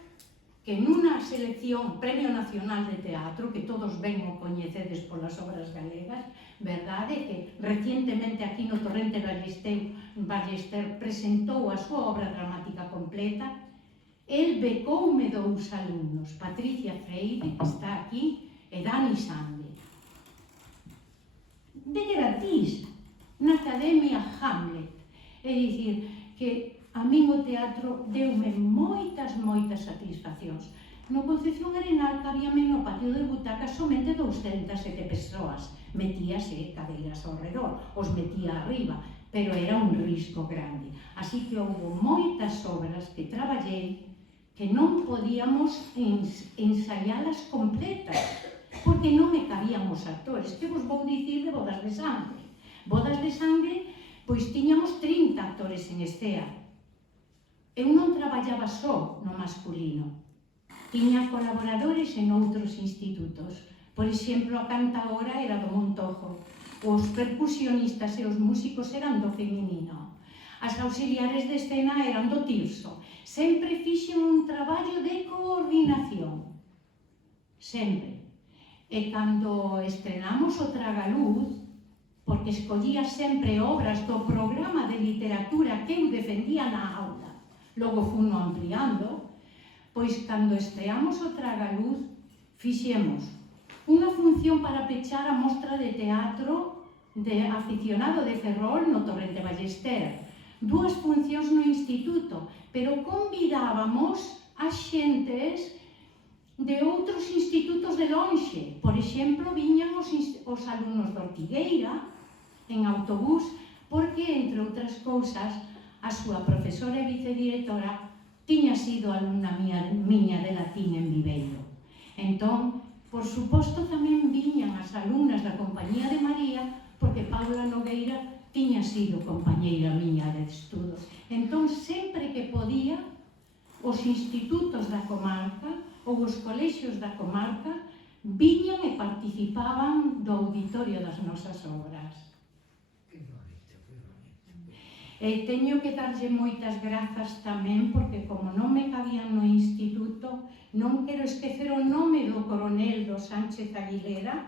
que nunha selección Premio Nacional de Teatro, que todos ben o coñecedes polas obras galegas, verdade, que recientemente aquí no Torrente Ballester presentou a súa obra dramática completa, El becoume 2 alumnos, Patricia Freire, que está aquí, e Dani Sande. De gratis, na Academia Hamlet. É dicir, que a min o teatro deume moitas satisfaccións. No Concepción Arenal cabíame no patio de butacas somente 207 persoas. Metíase cadeiras ao redor, os metía arriba, pero era un risco grande. Así que houve moitas obras que traballei que non podíamos ensaialas completas, porque non me cabían os actores. Que vos vou dicir de Bodas de Sangre? Bodas de Sangre, pois tiñamos 30 actores en escena. Eu non traballaba só no masculino. Tiña colaboradores en outros institutos. Por exemplo, a cantaora era do Montojo. Os percusionistas e os músicos eran do feminino. As auxiliares de escena eran do Tirso. Sempre fixen un traballo de coordinación. Sempre. E cando estrenamos o Tragaluz, porque escollía sempre obras do programa de literatura que eu defendía na aula, logo funo ampliando, pois cando estreamos o Tragaluz, fixemos unha función para pechar a mostra de teatro de aficionado de Ferrol no Torrente Ballester, 2 funcións no instituto, pero convidábamos a xentes de outros institutos de lonxe. Por exemplo, viñan os alumnos de Ortigueira en autobús, porque, entre outras cousas, a súa profesora e vicedirectora tiña sido alumna miña de latín en Viveiro. Entón, por suposto, tamén viñan as alumnas da Compañía de María, porque Paula Nogueira tiña sido compañeira miña de estudos. Entón, sempre que podía, os institutos da comarca ou os colexios da comarca viñan e participaban do auditorio das nosas obras. E teño que darlle moitas grazas tamén, porque como non me cabían no instituto, non quero esquecer o nome do coronel do Sánchez Aguilera,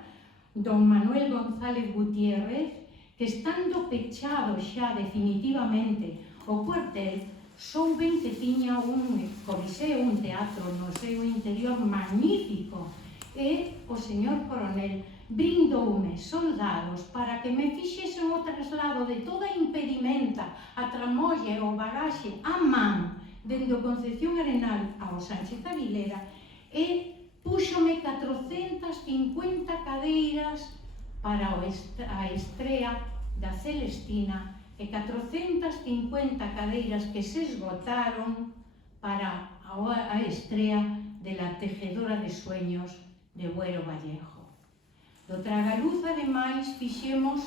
don Manuel González Gutiérrez, que estando pechado xa definitivamente o cuartel, souben que tiña un coliseo, un teatro no seu interior magnífico, e o señor coronel brindoume soldados para que me fixesen o traslado de toda a impedimenta, a tramolla e o bagaxe a man dende o Concepción Arenal ao Sánchez Aguilera, e púxome 450 cadeiras para a estrea da Celestina e 450 cadeiras que se esgotaron para a estrea de La Tejedora de Sueños de Buero Vallejo. Do Tragaluz, ademais, fixemos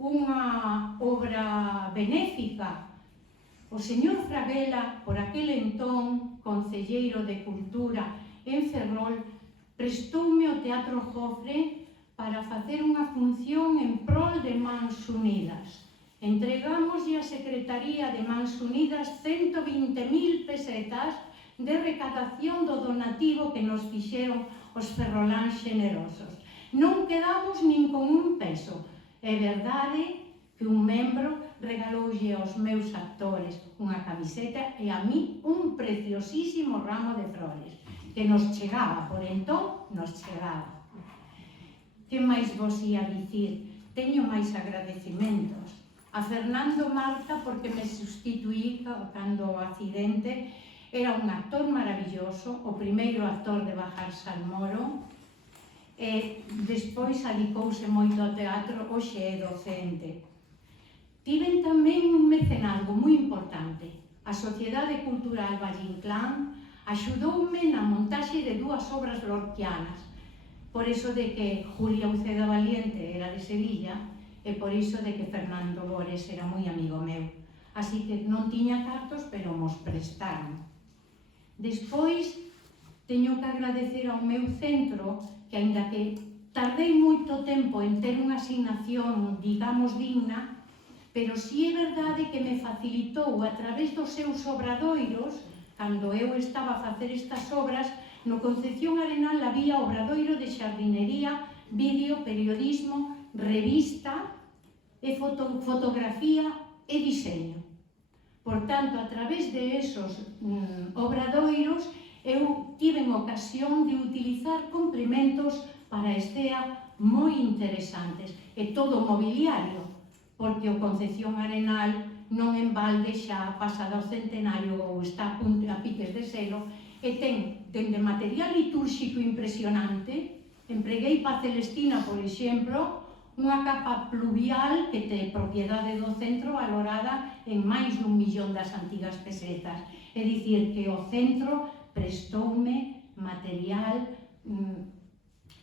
unha obra benéfica. O señor Fraguela, por aquel entón concelleiro de Cultura en Ferrol, prestoume o Teatro Jofre para facer unha función en prol de Mans Unidas. Entregámoslle a Secretaría de Mans Unidas 120.000 pesetas de recadación do donativo que nos fixeron os ferroláns xenerosos. Non quedamos nin con un peso. É verdade que un membro regaloulle aos meus actores unha camiseta e a mí un preciosísimo ramo de flores, que nos chegaba, por entón, nos chegaba. Que máis vos ia dicir? Teño máis agradecimentos. A Fernando Marta, porque me sustituí cando o accidente. Era un actor maravilloso, o primeiro actor de Bajar Salmoro, e despois adicouse moito ao teatro, hoxe é docente. Tiven tamén un mecenazgo moi importante. A Sociedade Cultural Valle Inclán axudoume na montaxe de 2 obras lorquianas, por iso de que Julia Uceda Valiente era de Sevilla e por iso de que Fernando Bores era moi amigo meu. Así que non tiña cartos, pero mos prestaron. Despois, teño que agradecer ao meu centro, que aínda que tardei moito tempo en ter unha asignación, digamos, digna, pero si é verdade que me facilitou a través dos seus obradoiros, cando eu estaba a facer estas obras, no Concepción Arenal había obradoiro de xardinería, vídeo, periodismo, revista, e fotografía e diseño. Por tanto, a través de esos obradoiros, eu tiven ocasión de utilizar complementos para a Estea moi interesantes. E todo o mobiliario, porque o Concepción Arenal non en balde xa pasado o centenario ou está a piques de selo, e ten dende material litúrxico impresionante. Empreguei pa Celestina, por exemplo, unha capa pluvial que ten propiedade do centro valorada en máis d'1 millón das antigas pesetas. É dicir, que o centro prestoume material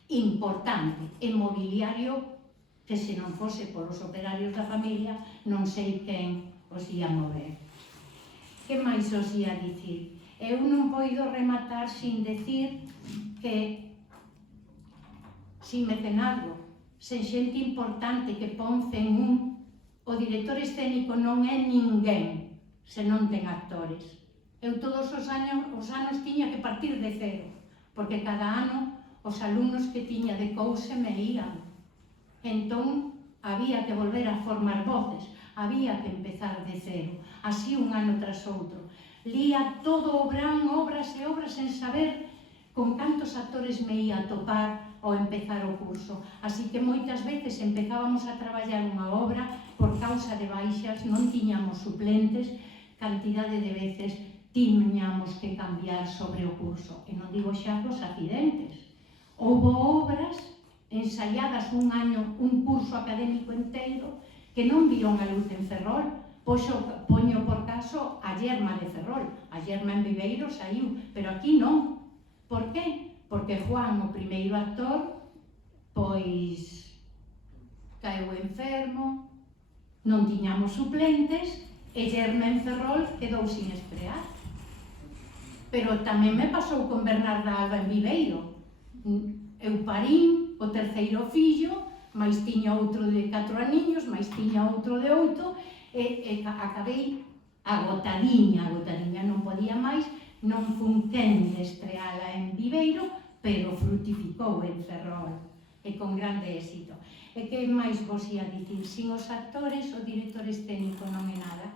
importante e mobiliario que se non fose polos operarios da familia non sei quen os ia mover. Que máis os ia dicir? Eu non poido rematar sin decir que sin mecenarlo, sen xente importante que pon CEN1, o director escénico non é ninguén se non ten actores. Eu todos os anos tiña que partir de cero, porque cada ano os alumnos que tiña de couse me ían. Entón, había que volver a formar voces, había que empezar de cero, así un ano tras outro. Lía todo o verán obras e obras sen saber con cantos actores me ia a topar ao empezar o curso. Así que moitas veces empezábamos a traballar unha obra por causa de baixas, non tiñamos suplentes, cantidade de veces tiñamos que cambiar sobre o curso. E non digo xa dos accidentes. Houbo obras ensayadas un año, un curso académico inteiro, que non viron a luz en Ferrol. Poño por caso a Yerma de Ferrol. A Yerma en Viveiro saiu, pero aquí non. Por qué? Porque Juan, o primeiro actor, pois caeu enfermo, non tiñamos suplentes, e Yerma en Ferrol quedou sin estrear. Pero tamén me pasou con Bernarda Alba en Viveiro. Eu parín o terceiro fillo, máis tiña outro de 4 aniños, máis tiña outro de 8, e acabei agotadiña, non podía máis, non fun quen de estreala en Viveiro, pero frutificou en Ferrol, e con grande éxito. E que máis vos ia dicir? Sin os actores, o director escénico non é nada.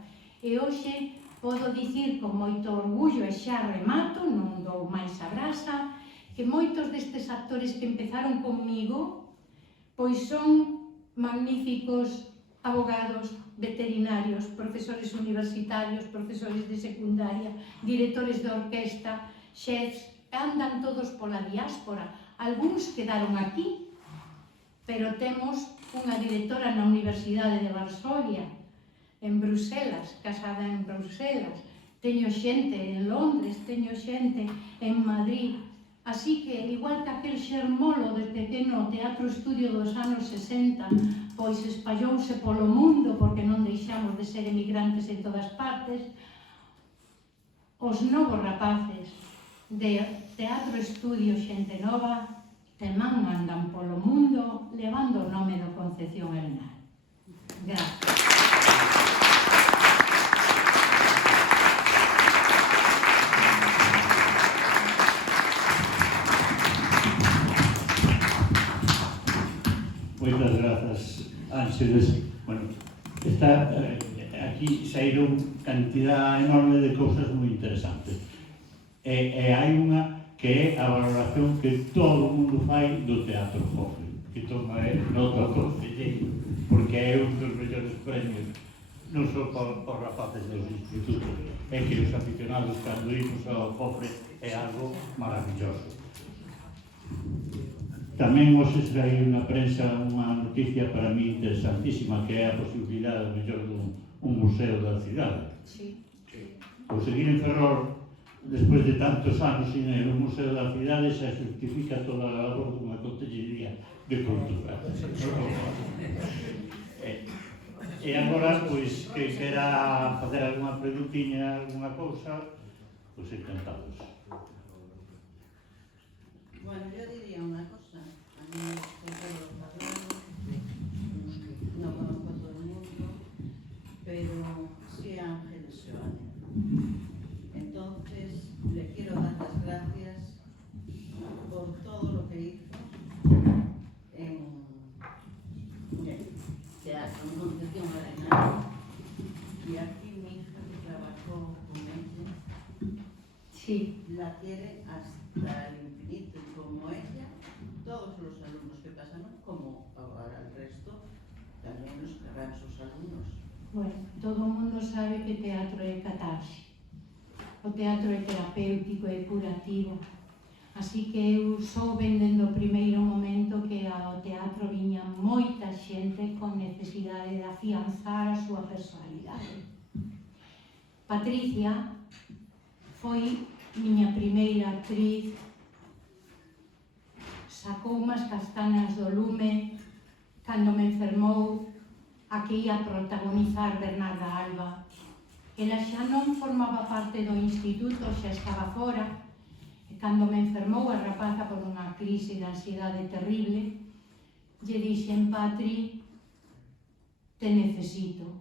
E hoxe podo dicir con moito orgullo, e xa remato, non dou máis a brasa, que moitos destes actores que empezaron comigo, pois son magníficos abogados, veterinarios, profesores universitarios, profesores de secundaria, directores de orquesta, chefs, andan todos pola diáspora. Algúns quedaron aquí, pero temos unha directora na Universidade de Varsovia, en Bruselas, casada en Bruselas, teño xente en Londres, teño xente en Madrid. Así que, igual que aquel xermolo de pequeno teatro estudio dos anos 60, pois espallouse polo mundo porque non deixamos de ser emigrantes en todas partes, os novos rapaces de teatro estudio xente nova tamén andan polo mundo levando o nome do Concepción Arenal. Gracias. Moitas grazas, Ángeles. Bueno, aquí saíron cantidad enorme de cousas moi interesantes. E hai unha que é a valoración que todo o mundo fai do Teatro Joven, que toma nota o concelleiro, porque é un dos mellores premios, non só por rapaces dos institutos, é que os aficionados cando imos ao Cofre é algo maravilloso. Tamén hoxe saíu na prensa unha noticia para mí interesantísima, que é a posibilidade mellor dun museo da cidade. Sí. Conseguir en Ferrol, despois de tantos anos sin un museo da cidade, xa justifica toda a labor dunha consellería de cultura. E agora, pois, que quera facer algunha preguntiña, algunha cousa, pois encantados. Bueno, yo diría una cosa, a mí me quedo hablando, no conozco a todo el mundo, pero sí a Ángeles Joane. Entonces, le quiero dar las gracias por todo lo que hizo en Teatro Concepción Arenal, y aquí mi hija que trabaja Sí, la quiere hasta el infinito y como ella, todos los alumnos que pasaron, como ahora el resto, también los querrán sus alumnos. bueno, todo o mundo sabe que teatro é catarse. O teatro é terapéutico, é curativo. Así que eu souben dende o primeiro momento que ao teatro viña moita xente con necesidade de afianzar a súa personalidade. Patricia foi miña primeira actriz, sacou unhas castañas do lume cando me enfermou a que ia protagonizar Bernarda Alba. Ela xa non formaba parte do instituto, xa estaba fora, e cando me enfermou a rapaza por unha crise de ansiedade terrible, lle dixen: Patri, te necesito.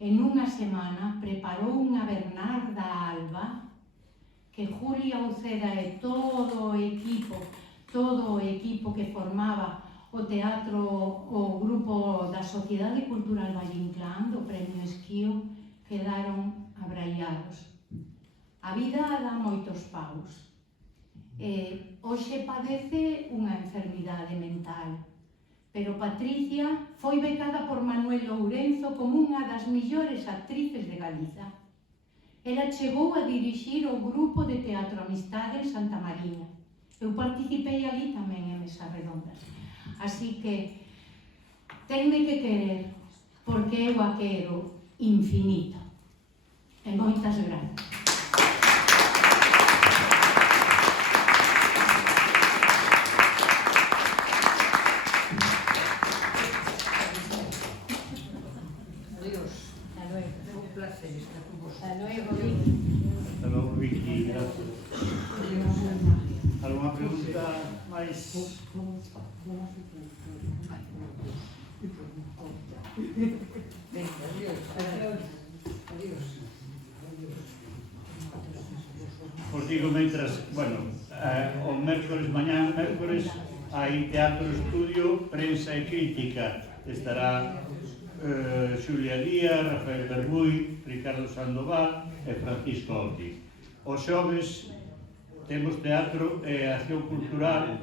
En unha semana preparou unha Bernarda Alba que Julia Uceda e todo o equipo que formaba o teatro, o grupo da Sociedade Cultural Valle Inclán, do Premio Esquío, quedaron abraiados. A vida dá moitos paus. Hoxe padece unha enfermidade mental, pero Patricia foi becada por Manuel Lourenzo como unha das millores actrices de Galiza. Ela chegou a dirixir o grupo de Teatro Amistade en Santa Mariña. Eu participei ali tamén en mesas redondas. Así que tenme que querer, porque eu a quero infinita. E moitas grazas. Hasta luego, Vicky. Hasta logo, Vicky, gracias. Alguna pregunta máis? Os digo mentras, bueno, o mércores, mañá mércores, hai teatro estudio, prensa e crítica. Estará Xulia Díaz, Rafael Bermúi, Ricardo Sandoval e Francisco Oti. Os xoves temos teatro e acción cultural,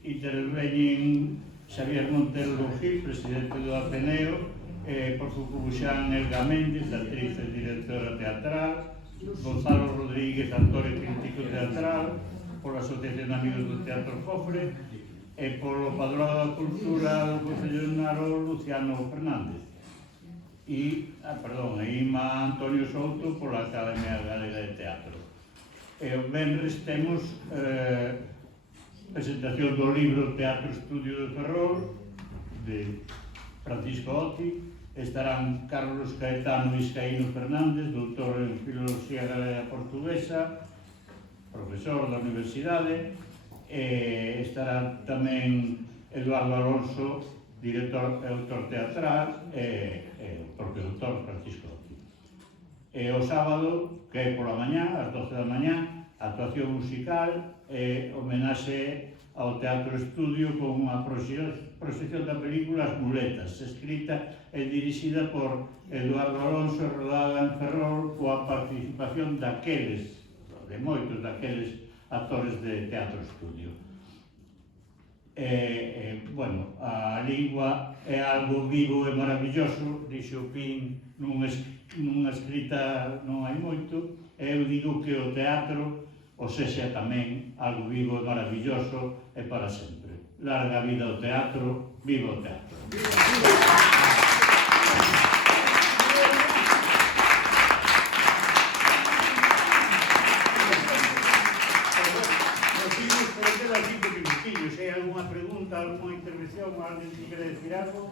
interveñen Xavier Montero do Gil, presidente do Ateneo, por Fucubuxán Elga Méndez, actriz e directora teatral, Gonzalo Rodríguez, actor e crítico teatral, pola Asociación de Amigos do Teatro Cofre, e polo Padroado da Cultura do Concello de Naró, Luciano Fernández. E Ima Antonio Souto pola Academia Galega de Teatro. E o venres temos presentación do libro Teatro Estudio de Ferrol, de Francisco Oti. Estarán Carlos Caetano Vizcaíno Fernández, doutor en Filoloxía Galega Portuguesa, profesor da Universidade. Estará tamén Eduardo Alonso, director e autor teatral, e o propio autor Francisco Oti. E o sábado, que é pola mañá, ás 12 da mañá, actuación musical e homenaxe ao Teatro Estudio con unha proxección da película As Muletas, escrita e dirixida por Eduardo Alonso, rodada en Ferrol, coa participación de moitos daqueles actores de Teatro Estudio. Bueno, a lingua é algo vivo e maravilloso, dixo Pin nunha escrita non hai moito, e eu digo que o teatro o sexa tamén algo vivo e maravilloso e para sempre. Larga vida ao teatro, viva o teatro. Se hai algunha pregunta, algunha intervención, alguén que quere decir algo?